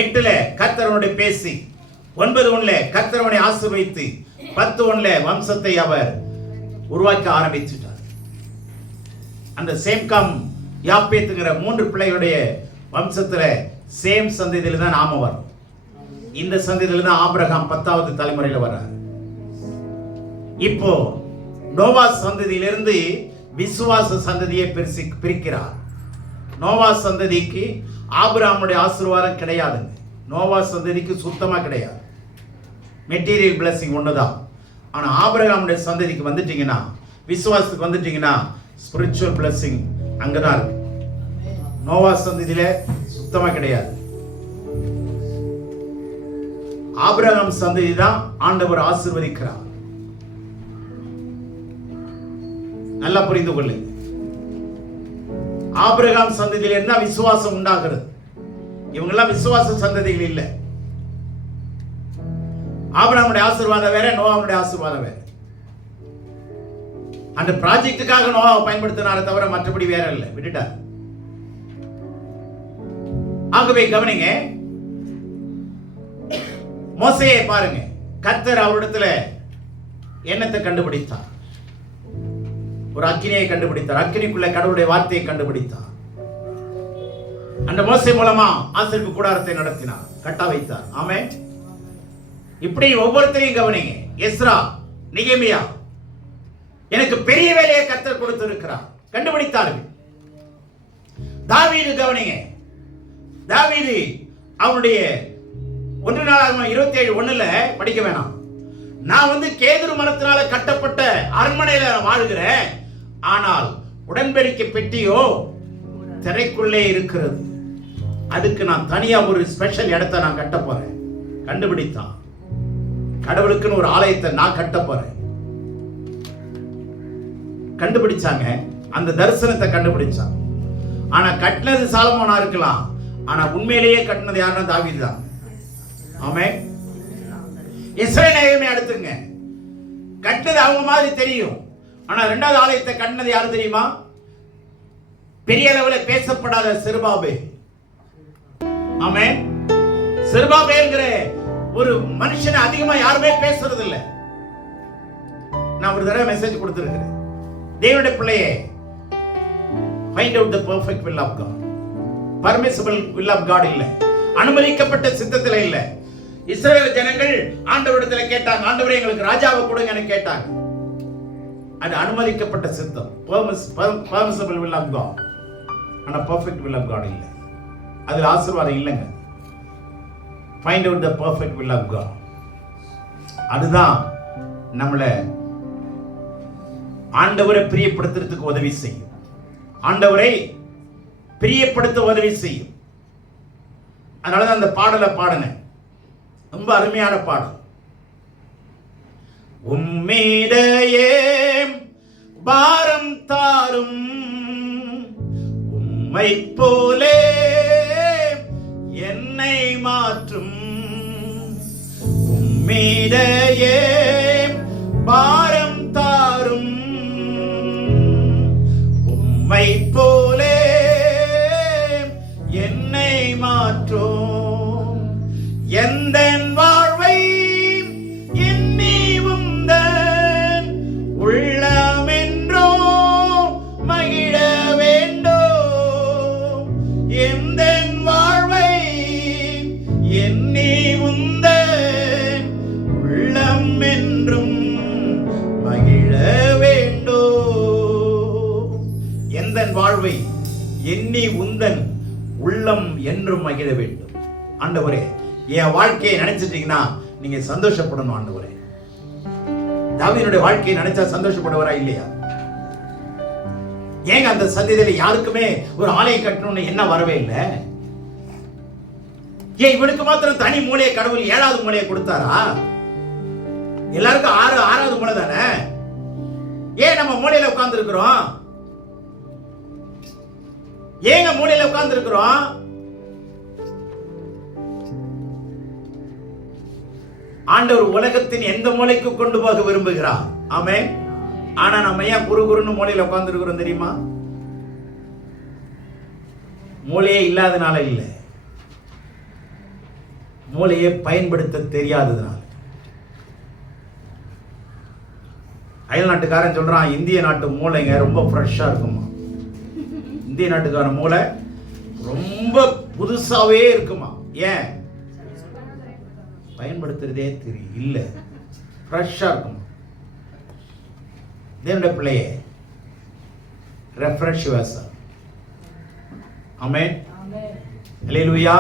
8 கர்த்தர் அவனோடு பேசி, 9:1 கர்த்தர் அவனை ஆசீர்வதித்து, 10:1 வம்சத்தை அவர் உருவாக்க ஆரம்பிச்சுட்டார். அந்த சேம், காம், யாப்பேத்துங்கிற 3 பிள்ளைகளுடைய வம்சத்துல சேம் சந்ததியில தான் நாம வரும். இந்த சந்ததியில தான் ஆபிரகாம் 10வது தலைமுறையில வர்றார். இப்போ நோவா சந்ததியிலிருந்து விசுவாச சந்ததியை பிரிக்கிறார். நோவா சந்ததிக்கு ஆபிரகாமுடைய ஆசீர்வாதம் கிடையாதுங்க. நோவா சந்ததிக்கு சுத்தமா கிடையாது. மெட்டீரியல் பிளஸிங் ஒண்ணுதான். ஆனா ஆபிரகாமுடைய சந்ததிக்கு வந்துட்டீங்கன்னா, விசுவாசத்துக்கு வந்துட்டீங்கன்னா, ஸ்பிரிச்சுவல் பிளஸிங் அங்கதான் இருக்கு. நோவா சந்ததியில சுத்தமா கிடையாது. ஆபிரகாம் சந்ததி தான் ஆண்டவர் ஆசீர்வதிக்கிறார். நல்லா புரிந்து கொள்ளு. ஆபிரகாம் சந்ததியில் என்ன விசுவாசம் உண்டாகிறது. இவங்கெல்லாம் விசுவாச சந்ததிகள் இல்லை. ஆபிரகாமுடைய ஆசீர்வாதம் வேற, நோவாவுடைய ஆசீர்வாதம் வேற. அந்த ப்ராஜெக்டுக்காக நோவாவை பயன்படுத்தினாரே தவிர மற்றபடி வேற இல்லை, விட்டுட்டார். ஆகவே கவனிங்க, மோசேயை பாருங்க. கர்த்தர் அவரிடத்துல என்னத்தை கண்டுபிடித்தார்? ஒரு அக்கினியை கண்டுபிடித்தார். அக்கினிக்குள்ள கடவுளுடைய வார்த்தையை கண்டுபிடித்தார். அந்த மோசே மூலமா ஆசரிப்பு கூடாரத்தை நடத்தினார், கட்ட வைத்தார். ஆமென். இப்படி ஒவ்வொருத்தரையும் கவனிங்க. எஸ்ரா, நெகேமியா, எனக்கு பெரிய வேலையை கர்த்தர் கொடுத்திருக்கிறார், கண்டுபிடித்தார்கள். தாவீது கவனிங்க. தாவீது அவனுடைய 1 நாளாகமம் 27:1 படிக்க வேணாம். நான் கேதுரு மரத்தினால கட்டப்பட்ட அரண்மனையில வாழ்கிறேன், ஆனால் உடன்படிக்கை பெட்டியோ திரைக்குள்ளே இருக்கிறது. அதுக்கு நான் தனியா ஒரு ஸ்பெஷல் இடத்தை நான் கட்ட போறேன். கண்டுபிடித்தான். கடவுளுக்குன்னு ஒரு ஆலயத்தை நான் கட்ட போறேன். கண்டுபிடிச்சாங்க. அந்த தரிசனத்தை கண்டுபிடிச்சாங்க. ஆனா கட்டினது சாலமோனா இருக்கலாம், ஆனா உண்மையிலேயே கட்டினது யாருன்னா தாவீது தான். ஆமென். இஸ்ரவேலை அடுத்துங்க. கட்டினது அவங்க மாதிரி தெரியும், ஆனா 2வது ஆலயத்தை கட்டினது யாரு தெரியுமா? பெரிய அளவில் பேசப்படாத செருபாபேல். ஆமென். செருபாபேல்ங்கிற ஒரு மனுஷனை அதிகமா யாருமே பேசுறது இல்லை. நான் ஒரு தடவை மெசேஜ் கொடுத்திருக்கிறேன். தேவனுடைய பிள்ளையே, find out the perfect will of God. permissible will of God இல்ல, அனுமதிக்கப்பட்ட சித்தத்தில் இல்ல. இஸ்ரவேல் ஜனங்கள் ஆண்டவரிடத்தில் கேட்டாங்க, ஆண்டவரே எங்களுக்கு ராஜாவை கொடுங்கன்னு கேட்டாங்க. அது அனுமதிக்கப்பட்ட சித்தம், permissible will of God. ஆனா perfect will of God இல்ல. அது ஆசீர்வாதம் இல்லைங்க. find out the perfect will of God. அதுதான் நம்மளை ஆண்டவரை பிரியப்படுத்துறதுக்கு உதவி செய்யும். ஆண்டவரை பிரியப்படுத்த உதவி செய்யும். அதனாலதான் அந்த பாடலை பாடினேன். ரொம்ப அருமையான பாடல். உம்மீதையே பாரம் தாரும், உம்மை போலே என்னை மாற்றும். உம்மீதையே பாரம் தாரும், உம்மை போலே என்னை மாற்றும். எந்தன் வாழ்வை எண்ணி உந்தன் உள்ளமென்றோ மகிழ வேண்டும். எந்தன் வாழ்வை எண்ணி உந்தன் உள்ளம் என்றும் மகிழ வேண்டும். எந்தன் வாழ்வை எண்ணி உந்தன் உள்ளம் என்றும் மகிழ வேண்டும். ஆண்டவரே, என் வாழ்க்கையை நினைச்சிட்டீங்கன்னா நீங்க சந்தோஷப்படணும். ஆண்டவரே, தாவீதுடைய வாழ்க்கையை நினைச்சா சந்தோஷப்படுவாரா இல்லையா? ஏங்க அந்த சந்ததியில யாருக்குமே ஒரு ஆலயம் கட்டணும்னு என்ன வரவே இல்லை? ஏன் இவனுக்கு மாத்திரம் தனி மூலையை கடவுள் 7வது மூலையை கொடுத்தாரா? எல்லாருக்கும் 6வது மூலை தானே. ஏன் நம்ம மூலையில உட்கார்ந்து இருக்கிறோம்? ஏங்க மூலையில உட்கார்ந்து இருக்கிறோம்? ஆண்டவர் உலகத்தின் எந்த மூலைக்கு கொண்டு போக விரும்புகிறார். ஆமென். ஆனா நம்ம ஏன் குறுகுறுன்னு மூலையில உட்கார்ந்து இருக்கிறோம் தெரியுமா? மூலையே இல்லாதனால இல்லை, மூலையை பயன்படுத்த தெரியாததுனால. அயல் நாட்டுக்காரன் சொல்றான், இந்திய நாட்டு மூளைங்க ரொம்ப ஃப்ரெஷ்ஷா இருக்குமா. இந்திய நாட்டுக்கார மூளை ரொம்ப புதுசாவே இருக்குமா. ஏன்? பயன்படுத்துறதே தெரியும் இல்ல, ஃப்ரெஷ்ஷா இருக்கும். தேவனுடைய பிள்ளையே, ரெஃப்ரெஷ் யுவர்செல்ஃப். ஆமென். அல்லேலூயா.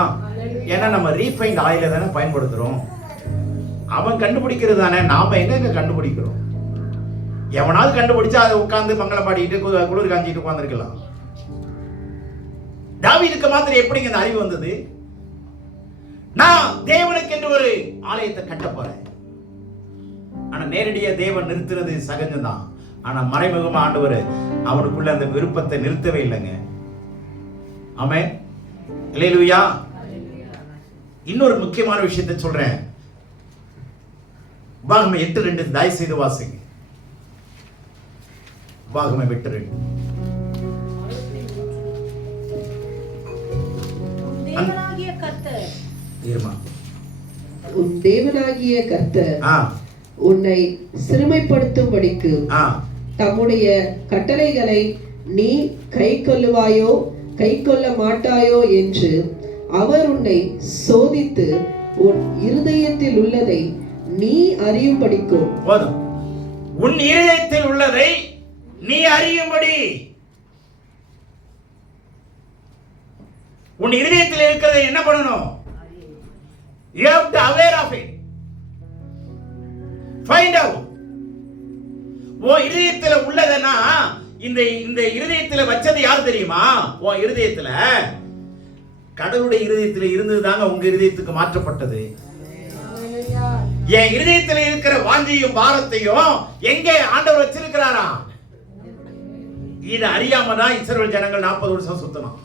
ஏன்னா நம்ம ரீஃபைண்ட் ஆயில தானே பயன்படுத்துறோம். அவன் கண்டுபிடிக்கிறது தானே, நாம எங்க கண்டுபிடிக்கிறோம்? எவனாவது கண்டுபிடிச்சா அதை உட்கார்ந்து மங்களம் பாடிட்டு குளிர் காஞ்சிட்டு உட்கார்ந்துருக்கலாம். தாவீதுக்கு மாத்திரம் எப்படிங்க இந்த அறிவு வந்தது? நான் தேவனுக்கு என்று ஒரு ஆலயத்தை கட்ட போறேன். ஆனா நேரடியா தேவன் நிறுத்துறது சகஜம்தான். ஆனா மறைமுகமா ஆண்டவர் அவனுக்குள்ள அந்த விருப்பத்தை நிறுத்தவே இல்லைங்க. ஆமென். அல்லேலூயா. இன்னொரு முக்கியமான விஷயத்தை சொல்றேன். உபாகமம் 8:2 தயவு செய்து வாசிங்க. உபாகமம் 8:2. உன் தேவனாகிய கர்த்தர் உன்னை சிறுமைப்படுத்தும்படிக்கு தம்முடைய கட்டளைகளை நீ கை கொள்ளுவாயோ கை கொள்ள மாட்டாயோ என்று அவர் உன்னை சோதித்து உன் இருதயத்தில் உள்ளதை நீ அறியும்படிக்கும். உன் இருதயத்தில் உள்ளதை நீ அறியும்படி. உன் இருதயத்தில் இருக்கிறதை என்ன பண்ணணும்? You have to aware of it. Find out. உன் இருதயத்தில் உள்ளதுன்னா இந்த இருதயத்தில் வச்சது யார் தெரியுமா? உன் இருதயத்தில் கடவுளுடைய இருதயத்தில் இருந்தது தாங்க உங்க இருதயத்துக்கு மாற்றப்பட்டது. என் இருதயத்தில் இருக்கிற வாஞ்சியும் பாரத்தையும் எங்கே ஆண்டவர் வச்சிருக்கிறாரா? இது அறியாம தான் இஸ்ரவேல் ஜனங்கள் 40 வருஷம் சுத்தணும்.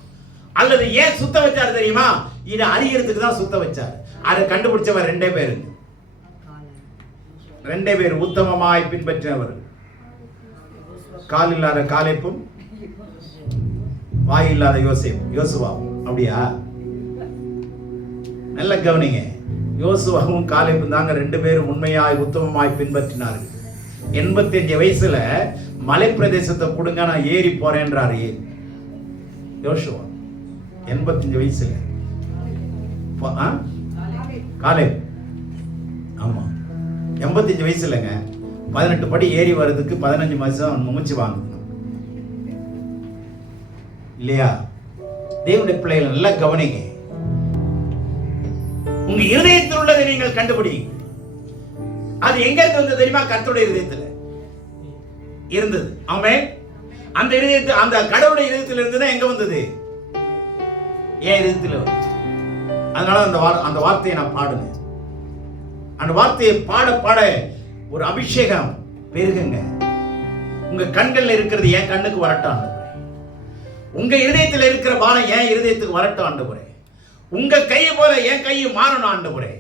அல்லது ஏன் சுத்த வச்சாரு தெரியுமா? இதை அறியறதுக்கு தான் சுத்த வச்சார். அதை கண்டுபிடிச்சவர் ரெண்டே பேர் உத்தமமாய் பின்பற்றினவர். கால் இல்லாத காலேப்பும் வாய் இல்லாத யோசுவாவும். அப்படியா? நல்ல கவனிங்க. யோசுவாவும் காலேப்பும் தாங்க 2 பேரும் உண்மையாய் உத்தமமாய் பின்பற்றினார்கள். 85 வயசுல மலை பிரதேசத்தை கொடுங்க நான் ஏறி போறேன்றாரு யோசுவா. 85 வயசுல காலேப். ஆமா 85 வயசுலங்க 18 படி ஏறி வர்றதுக்கு 15 மாசம் மூச்சு வாங்கணும் இல்லையா? தேவனுடைய பிள்ளைகள் நல்லா கவனிங்க. உங்க இருதயத்தில் உள்ளதை நீங்கள் கண்டுபிடிங்க. அது எங்க இருந்து வந்தது தெரியுமா? கர்த்தருடைய இருதயத்தில் இருந்தது. ஆமென். அந்த இருதயத்தில், அந்த கடவுளுடைய இருதயத்தில் இருந்தது எங்க வந்தது? ஏன் இருதயத்தில் வந்து. அதனால அந்த வார்த்தையை நான் பாடுங்க. அந்த வார்த்தையை பாட பாட ஒரு அபிஷேகம் பெருகுங்க. உங்க கண்கள்ல இருக்கிறது என் கண்ணுக்கு வரட்டும் ஆண்டவரே. உங்க இருதயத்தில் இருக்கிற பாரம் என் இருதயத்துக்கு வரட்டும் ஆண்டவரே. உங்க கையை போல என் கையும் மாறணும் ஆண்டவரே.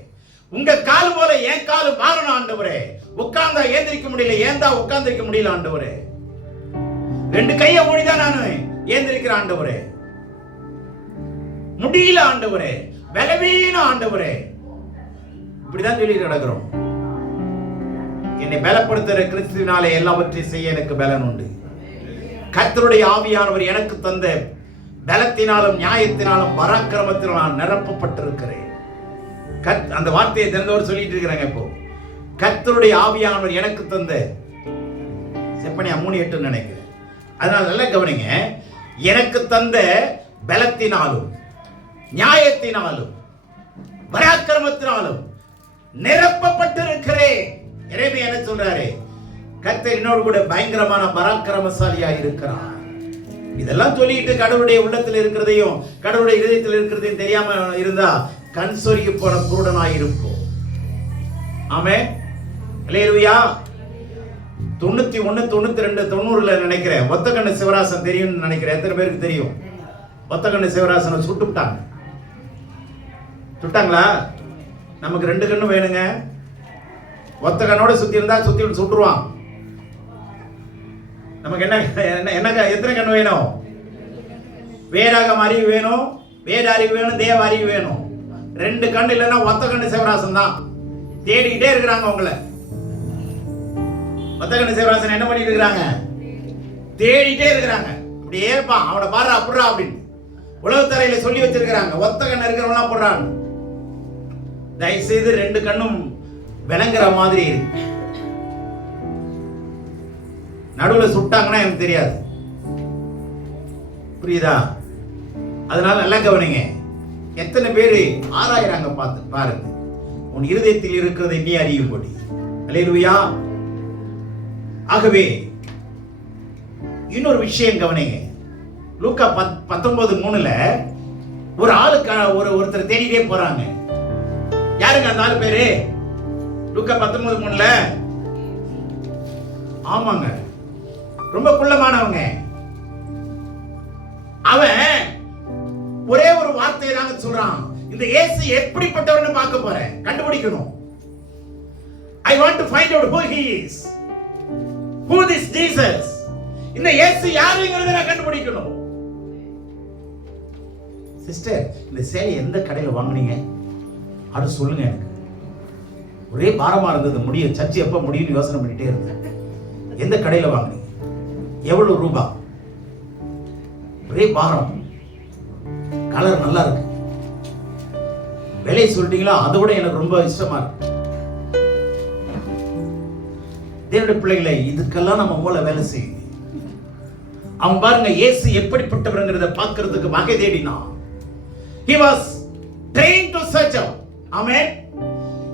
உங்க கால் போல என் காலு மாறணும் ஆண்டவரே. உட்கார்ந்தா ஏந்திரிக்க முடியல, ஏந்தா உட்கார்ந்திருக்க முடியல ஆண்டவரே. 2 கையை மூடிதான் நான் ஏந்திரிக்கிறேன் ஆண்டவரே. முடியல ஆண்டவரே, பலவீன ஆண்டவரே. இப்படிதான் சொல்லி நடக்கிறோம். என்னை பலப்படுத்துகிற கிறிஸ்துவினாலே எல்லாவற்றையும் செய்ய எனக்கு பலன் உண்டு. கர்த்தருடைய ஆவியானவர் எனக்கு தந்த பலத்தினாலும் நியாயத்தினாலும் பராக்கிரமத்தினாலும் நான் நிரப்பப்பட்டிருக்கிறேன். அந்த வார்த்தையை தினந்தோறும் சொல்லிட்டு இருக்கிறாங்க. இப்போ கர்த்தருடைய ஆவியானவர் எனக்கு தந்த செப்பனியா 3:8 நினைக்கிறேன். அதனால நல்லா கவனிங்க. எனக்கு தந்த பலத்தினாலும் நியாயத்தினாலும் பராக்கிரமத்தினாலும் நிரப்பப்பட்டிருக்கிறேன். எனவே என்ன சொல்றாரு? கர்த்தர் என்னோடு கூட பயங்கரமான பராக்கிரமசாலியா இருக்கிறார். இதெல்லாம் சொல்லிட்டு கடவுளுடைய உள்ளத்தில் இருக்கிறதையும் கடவுளுடைய இதயத்தில் இருக்கிறதையும் தெரியாம இருந்தா கண் சொருகி போன குருடனாய் இருப்போம். ஆமென். அல்லேலூயா. 91, 92, 90 நினைக்கிறேன். ஒத்தக்கண்ணு சிவராசன் தெரியும்னு நினைக்கிறேன். எத்தனை பேருக்கு தெரியும்? ஒத்தக்கண்ணு சிவராசனை சுட்டாங்களா? நமக்கு 2 கண்ணு வேணுங்க. ஒத்த கண்ணோட சுத்தி இருந்தா சுட்டுருவான். நமக்கு என்ன எத்தனை கண்ணு வேணும்? வேறாகம் அறிவு வேணும், வேத அறிவு வேணும், தேவ அறிவு வேணும். 2 கண்ணு இல்லைன்னா ஒத்த கண்ணு சிவராசன் தான். தேடிக்கிட்டே இருக்கிறாங்க உங்களை. ஒத்த கண்ணு சிவராசன் என்ன பண்ணிட்டு இருக்கிறாங்க? தேடிட்டே இருக்கிறாங்க. அப்படியே இருப்பான். அவனை பாரு அப்படிறா அப்படின்னு உலகத்தரையில சொல்லி வச்சிருக்கிறாங்க. ஒத்த கண்ணு இருக்கிறவனா போடுறான். தயவுசெய்து 2 கண்ணும் விளங்குற மாதிரி இருக்கு. நடுவில் சுட்டாங்கன்னா எனக்கு தெரியாது. புரியுதா? அதனால நல்லா கவனிங்க. எத்தனை பேர் ஆராயிறாங்க பார்த்து பாருங்க. உன் இருதயத்தில் இருக்கிறதை நீ அறியும்படி. அல்லேலூயா. ஆகவே இன்னொரு விஷயம் கவனிங்க. லூக்கா 19:3 ஒரு ஆளுக்கு ஒருத்தர் தேடிட்டே போறாங்க. யாருங்க அந்த ஆளு பேரு? லூக்கா 19:3 ஆமாங்க, ரொம்ப குள்ளமானவங்க. அவன் ஒரே ஒரு வார்த்தையை தாங்க சொல்றான், இந்த இயேசு எப்படிப்பட்டவர்னு பார்க்க போறேன், கண்டுபிடிக்கணும். I want to find out who he is. Who this Jesus? இந்த இயேசு யாருங்கிறத நான் கண்டுபிடிக்கணும். சிஸ்டர், இந்த சேலை எந்த கடையில வாங்குனீங்க? அது சொல்லுங்க எனக்கு. ஒரே பாரமா இருந்தது, முடிய சர்ச்சை எப்ப முடியும்னு யோசனை பண்ணிட்டே இருந்தேன். எந்த கடையில வாங்குனீங்க? எவ்வளவு ரூபாய்? ஒரே பாரம். கலர் நல்லா இருக்கு. விலையை சொல்லிட்டீங்களா? அதை விட எனக்கு ரொம்ப இஷ்டமா இருக்கு. தேவனுடைய பிள்ளைகளை, இதுக்கெல்லாம் நம்ம மூளை வேலை செய்யுங்க. அவன் பாருங்க, இயேசு எப்படிப்பட்டவர்ங்கிறத பார்க்கிறதுக்கு வகை தேடினான். He was trained to search out. Amen.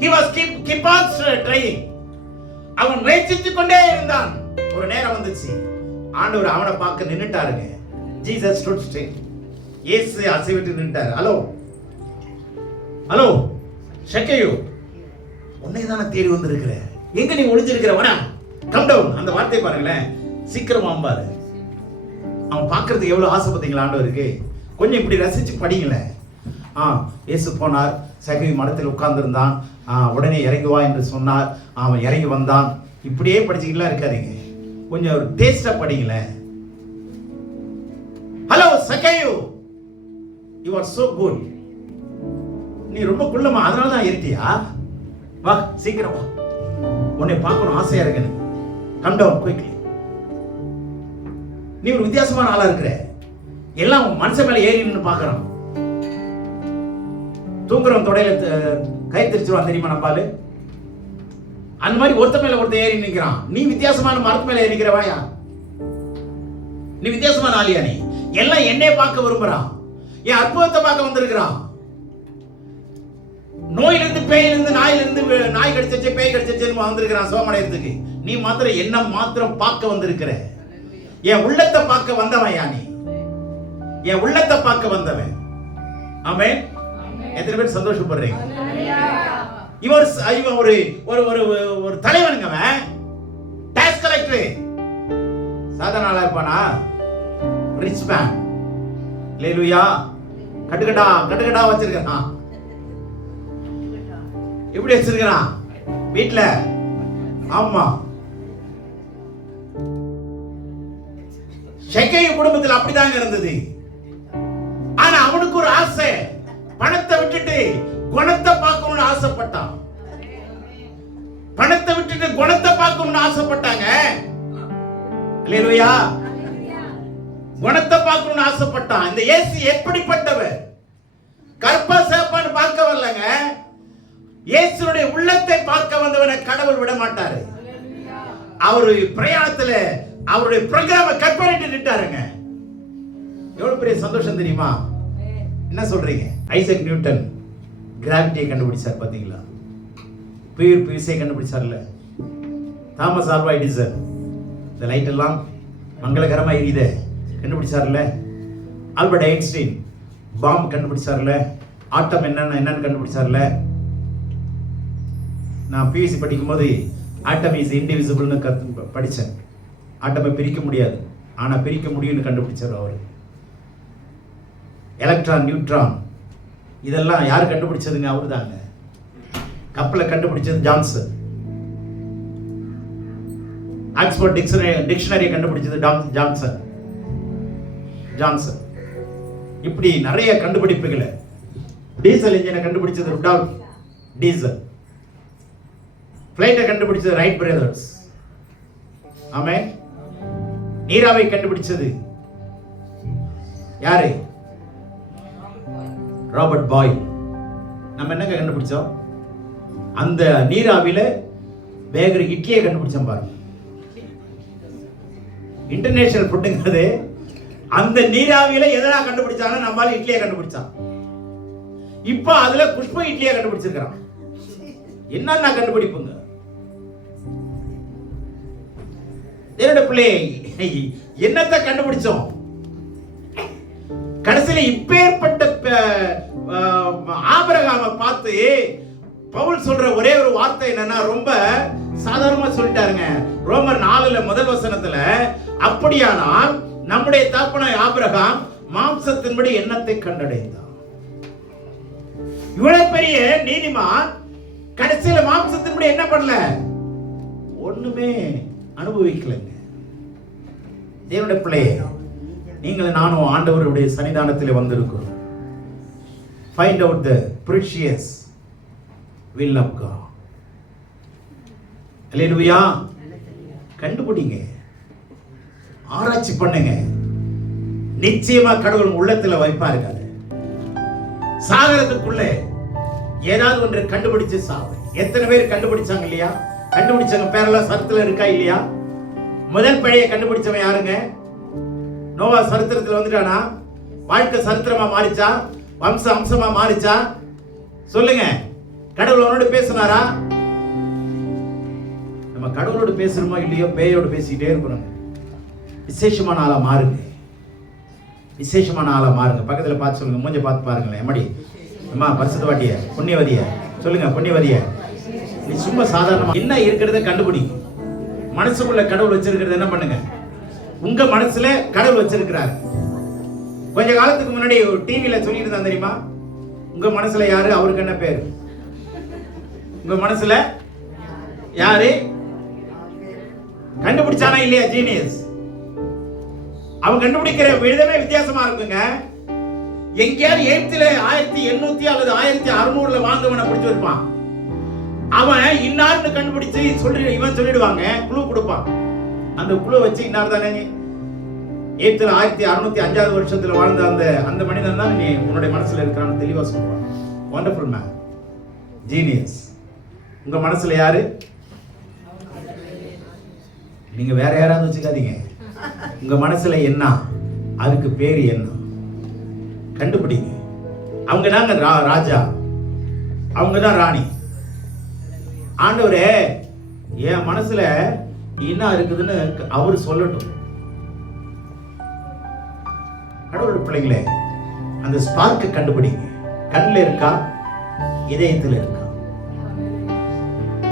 He was keep on trying. அவன் முயற்சித்துக் கொண்டே இருந்தான். ஒரு நேரம் வந்துச்சு, ஆண்டவர் அவனை பார்க்க நின்னுட்டாருங்க. Jesus stood still. இயேசு அசைவிட்டு நின்னுட்டாரு. ஹலோ ஹலோ ஷக்கேயு, உன்னை தானே தேடி வந்திருக்கிற, எங்க நீ ஒளிஞ்சிருக்கிற, வா கம் டவுன். அந்த வார்த்தை பாருங்களேன், சீக்கிரம் வாம்பாரு. அவன் பார்க்கறதுக்கு எவ்வளவு ஆசை பார்த்தீங்களா ஆண்டவருக்கு. கொஞ்சம் இப்படி ரசிச்சு படிங்களேன். இயேசு போனார், சகவி மரத்தில் உட்கார்ந்திருந்தான், உடனே இறங்கி வா என்று சொன்னார், அவன் இறங்கி வந்தான். இப்படியே படிச்சுக்கலாம் இருக்காதீங்க, கொஞ்சம் ஒரு டேஸ்டா படிங்களேன். Hello Zacchaeus, you are so good. நீ ரொம்ப குள்ளமா, அதனால தான் இருட்டியா? வா சீக்கிரம் வா, உன்னை பார்க்கணும் ஆசையா இருக்கு. Come down quickly. நீ ஒரு வித்தியாசமான ஆளா இருக்கிற, எல்லாம் மனுஷன் மேல ஏறி நின்று பார்க்கறான். தூங்குறவன் தொடையில கை திரிச்சுவான் தெரியுமா நம்பாலு? அந்த மாதிரி ஒருத்த மேல ஒருத்த ஏறி நிற்கிறான். நீ வித்தியாசமான மரத்து மேல ஏறி நிற்கிறவாயா? நீ வித்தியாசமான ஆளியா? நீ எல்லாம் என்னைய பார்க்க விரும்புறான், என் அற்புதத்தை பார்க்க வந்திருக்கிறான். நோயிலிருந்து, பேயிலிருந்து, நாயிலிருந்து, நாய் கடிச்சிச்சு பேய் கடிச்சிச்சுன்னு வந்திருக்கிறான் சோமடையத்துக்கு. நீ மாத்திரம் என்ன மாத்திரம் பார்க்க வந்திருக்கிற. என் உள்ளத்தை பார்க்க வந்தவன் யா நீ, என் உள்ளத்தை பார்க்க வந்தவன். ஆமென். எத்தனை பேர் சந்தோஷப்படுறீங்க? இவன் ஒரு ஒரு ஒரு ஒரு தலைவனுங்க. அவன் டாக்ஸ் கலெக்டர். சாதாரண ஆளா இருப்பானா? Rich man. அல்லேலூயா. கட்டுக்கட்டா வச்சிருக்கான். எப்படி வச்சிருக்கான் வீட்டுல? ஆமா, ஷக்கேயு குடும்பத்தில் அப்படிதாங்க இருந்தது. ஆனா அவனுக்கு ஒரு ஆசை, பணத்தை விட்டுட்டு குணத்தை பார்க்கணும்னு ஆசைப்பட்டான். பணத்தை விட்டுட்டு குணத்தை பார்க்கணும்னு ஆசைப்பட்டாங்க. அல்லேலூயா. குணத்தை பார்க்கணும்னு ஆசைப்பட்டான். இந்த இயேசு எப்படிப்பட்டவர்? கற்பா சேப்பான்னு பார்க்க வரலங்க, இயேசுனுடைய உள்ளத்தை பார்க்க வந்தவனை கடவுள் விட மாட்டாரு. அவருடைய பிரயாணத்துல அவருடைய ப்ரோகிராமை கட் பண்ணிட்டு நிட்டாருங்க. எவ்வளவு பெரிய சந்தோஷம் தெரியுமா? என்ன சொல்றீங்க? ஐசக் நியூட்டன் கிராவிட்டியை கண்டுபிடிச்சார் பாத்தீங்களா? பியூர் பியூஸை கண்டுபிடிச்சார்ல. தாமஸ் ஆல்வா எடிசன் இந்த லைட் எல்லாம் மங்களகரமா எரியுதே கண்டுபிடிச்சார்ல. ஆல்பர்ட் ஐன்ஸ்டீன் பாம்பு கண்டுபிடிச்சார்ல. ஆட்டம் என்னன்னு கண்டுபிடிச்சார்ல. நான் பியூசி படிக்கும் போது ஆட்டம் இஸ் இன்டிவிசிபிள்னு படித்தேன். ஆட்டமை பிரிக்க முடியாது, ஆனா பிரிக்க முடியும்னு கண்டுபிடிச்சார் அவர். எலக்ட்ரான், நியூட்ரான் இதெல்லாம் யார் கண்டுபிடிச்சதுங்க? அவரு தாங்க. கப்பலை கண்டுபிடிச்சது ஜான்சன். ஆக்ஸ்போர்ட் டிக்ஷனரி கண்டுபிடிச்சது ஜான்சன். இப்படி நிறைய கண்டுபிடிப்புகளை. டீசல் இன்ஜினை கண்டுபிடிச்சது ருடால்ஃப் டீசல். பிளைட்டை கண்டுபிடிச்சது ரைட் பிரதர்ஸ். ஆமென். நீராவை கண்டுபிடிச்சது யாரு? ராபர்ட் பாய். நம்ம என்னங்க கண்டுபிடிச்சோம்? அந்த நீராவில வேகிற இட்லியை கண்டுபிடிச்சோம் பாருங்க. இன்டர்நேஷனல் ஃபுட்டுங்கிறது அந்த நீராவியில எதனா கண்டுபிடிச்சாங்கன்னா நம்மால இட்லியை கண்டுபிடிச்சான். இப்ப அதுல புஷ்ப இட்லியை கண்டுபிடிச்சிருக்கான். என்னன்னா கண்டுபிடிப்புங்க. என்னோட பிள்ளை என்னத்தை கண்டுபிடிச்சோம்? கடைசியில இப்பேற்பட்ட ஆபிரகாமை பார்த்து பவுல் சொல்ற ஒரே ஒரு வார்த்தை என்னன்னா, ரொம்ப சாதாரணமா சொல்லிட்டாருங்க. ரோமர் 4 முதல் வசனத்துல, அப்படியானால் நம்முடைய தகப்பனாய் ஆபிரகாம் மாம்சத்தின்படி எண்ணத்தை கண்டடைந்தான். இவ்வளவு பெரிய நீதிமான் கடைசியில மாம்சத்தின்படி என்ன பண்ணல? ஒண்ணுமே அனுபவிக்கலைங்க. தேவனுடைய பிள்ளையே, நீங்கள் நானும் ஆண்டவருடைய சன்னிதானத்தில் வந்திருக்கிறோம். Find out the precious will of God. அல்லேலூயா. கண்டுபிடிங்க, ஆராய்ச்சி பண்ணுங்க. நிச்சயமா கடவுள் உள்ளத்துல வைப்பாருங்க. சாகரத்துக்குள்ள ஏதாவது ஒன்று கண்டுபிடிச்சு சாவு. எத்தனை பேர் கண்டுபிடிச்சாங்க இல்லையா? கண்டுபிடிச்சவங்க பேரெல்லாம் சரித்திரம் இருக்கா இல்லையா? முதல் பழைய கண்டுபிடிச்சவன் யாருங்க? நோவா சரித்திரத்தில் வந்துட்டானா? வாழ்க்கை சரித்திரமா மாறிச்சா? வம்ச அம்சமா மாறிச்சா? சொல்லுங்க. கடவுள் அவனோட பேசினாரா? நம்ம கடவுளோடு பேசுறோமோ இல்லையோ, பேயோடு பேசிக்கிட்டே இருக்கிறோம். விசேஷமான ஆளா மாறுங்க, விசேஷமான ஆளா மாறுங்க. பக்கத்துல பார்த்து சொல்லுங்க, மூஞ்ச பார்த்து பாருங்களேன். எம்மடி அம்மா பரிசுத்தவாட்டிய புண்ணியவதிய சொல்லுங்க, புண்ணியவதிய. நீ சும்மா சாதாரணமா என்ன இருக்கிறத கண்டுபிடிங்க. மனசுக்குள்ள கடவுள் வச்சிருக்கிறது என்ன பண்ணுங்க? உங்க மனசுல கடவுள் வச்சிருக்கிறார். கொஞ்ச காலத்துக்கு முன்னாடி ஒரு டிவில சொல்லிட்டு இருந்தான் தெரியுமா? உங்க மனசுல யாரு, அவருக்கு என்ன பேரு? உங்க மனசுல யாரு? கண்டுபிடிச்சானா இல்லையா? ஜீனியஸ். அவன் கண்டுபிடிக்கிற விதமே வித்தியாசமா இருக்குங்க. எங்கேயாவது 1800 அல்லது 1600 வாங்கவனை பிடிச்சு வைப்பான். அவன் இன்னார்னு கண்டுபிடிச்சு இவன் சொல்லிடுவாங்க, குழு கொடுப்பான். அந்த குழு வச்சு இன்னார் தானே 1605 வருஷத்துல வாழ்ந்த அந்த மனிதன் தான் நீ உன்னுடைய மனசுல இருக்கிறான்னு தெளிவா சொல்றான். Wonderful man, genius. உங்க மனசுல யாரு? நீங்க வேற யாராவது வச்சுக்காதீங்க. உங்க மனசுல என்ன, அதுக்கு பேரு என்ன கண்டுபிடிங்க. அவங்க தாங்க ராஜா, அவங்க தான் ராணி. ஆண்டவரே, என் மனசுல என்ன இருக்குதுன்னு அவரு சொல்லட்டும். கடவுள் பிள்ளைங்களே, அந்த ஸ்பார்க் கண்டுபிடிங்க. கண்ணில் இருக்கா, இதயத்தில் இருக்கா?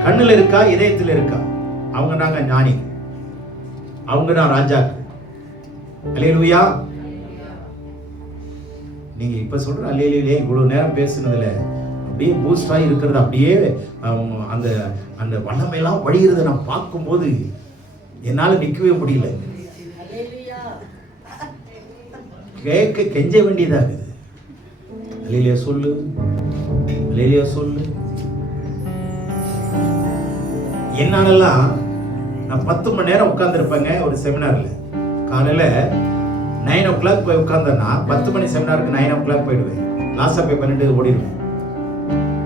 கண்ணில் இருக்கா, இதயத்தில் இருக்கா? அவங்க தாங்க ஞானி, அவங்க தான் ராஜாக்கள். அல்லேலூயா. நீங்க இப்ப சொல்ற அல்லேலூயா இவ்வளவு நேரம் பேசுனதுல அப்படியே பூஸ்ட் ஆகி இருக்கிறது, அப்படியே அந்த அந்த வல்லமையெல்லாம் வழிகிறத நான் பார்க்கும்போது என்னால நிற்கவே முடியல. கேட்க கெஞ்ச வேண்டியதாக இருக்குது. அல்லேலூயா சொல்லு, அல்லேலூயா சொல்லு. என்னாலலாம் நான் 10 மணி நேரம் உட்கார்ந்துருப்பேங்க ஒரு செமினார்ல. காலையில 9 o'clock போய் உட்கார்ந்தேன்னா 10 மணி செமினாருக்கு 9 o'clock போயிடுவேன். லாஸ்டா போய் பண்ணிட்டு ஓடிடுவேன்.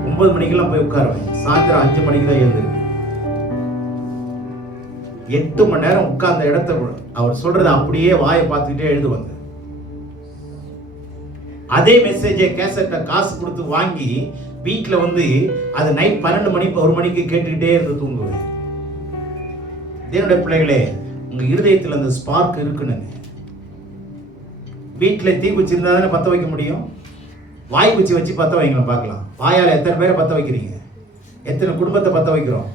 9 மணிக்கெல்லாம் போய் உட்காருவேன். சாயந்தரம் 5 மணிக்கு தான் எழுந்திருவேன். 8 மணி நேரம் உட்கார்ந்த இடத்த அவர் சொல்றதை அப்படியே வாயை பார்த்துக்கிட்டே எழுதுவாங்க. அதே மெசேஜை கேசட்டை காசு கொடுத்து வாங்கி வீட்டில் வந்து அது நைட் 12 மணி 1 மணிக்கு கேட்டுக்கிட்டே இருந்து தூங்குவேன். தேவனுடைய பிள்ளைகளே, உங்க இருதயத்தில் அந்த ஸ்பார்க் இருக்குனுங்க. வீட்டில் தீ குச்சி இருந்தால் தானே பற்ற வைக்க முடியும். வாய் குச்சி வச்சு பற்ற வைங்களேன் பார்க்கலாம். வாயால் எத்தனை பேரை பற்ற வைக்கிறீங்க? எத்தனை குடும்பத்தை பற்ற வைக்கிறோம்?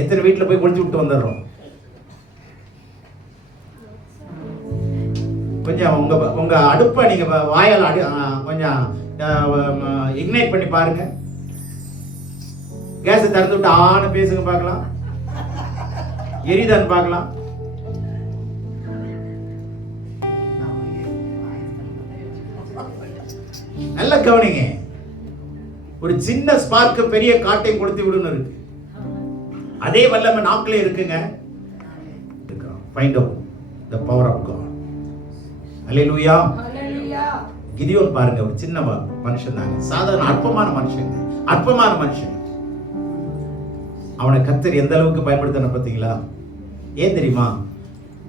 எத்தனை வீட்டில் போய் ஒழிச்சு விட்டு வந்துடுறோம்? கொஞ்சம் உங்க அடுப்பை நீங்க வாயால் கொஞ்சம் இக்னைட் பண்ணி பாருங்க. கேஸை திறந்து விட்டு ஆன பேசுங்க பார்க்கலாம். எரிதான்னு பார்க்கலாம். நல்ல கவனிங்க. ஒரு சின்ன ஸ்பார்க் பெரிய காட்டை கொடுத்து விடுன்னு இருக்கு. அதே வல்லமை நாக்கிலே இருக்குங்க. Find out the power of God. அல்லேலூயா. கிதியோன் பாருங்க, ஒரு சின்ன மனுஷன் தாங்க. சாதாரண அற்பமான மனுஷன், அற்பமான மனுஷன். அவனை கர்த்தர் எந்த அளவுக்கு பயன்படுத்தின பார்த்தீங்களா? ஏன் தெரியுமா?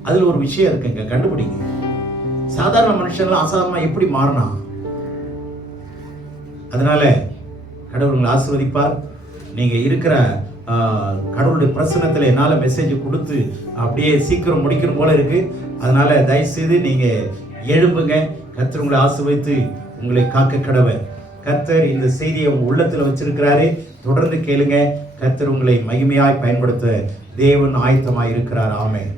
அதுல ஒரு விஷயம் இருக்குங்க, கண்டுபிடிங்க. சாதாரண மனுஷன்லாம் அசாதாரணமா எப்படி மாறினா? அதனால கடவுள் உங்களை ஆசீர்வதிப்பார். நீங்க இருக்கிற கடவுளுடைய பிரசன்னத்தில் என்னால் மெசேஜ் கொடுத்து அப்படியே சீக்கிரம் முடிக்கணும் போல இருக்கு. அதனால தயவுசெய்து நீங்க எழும்புங்க. கர்த்தர் உங்களை ஆசீர்வதித்து உங்களை காக்க கடவர். கர்த்தர் இந்த செய்தியை உங்க உள்ளத்துல வச்சிருக்கிறாரு. தொடர்ந்து கேளுங்க. கர்த்தர் உங்களை மகிமையாய் பயன்படுத்த தேவன் ஆயத்தமாய் இருக்கிறார். ஆமென்.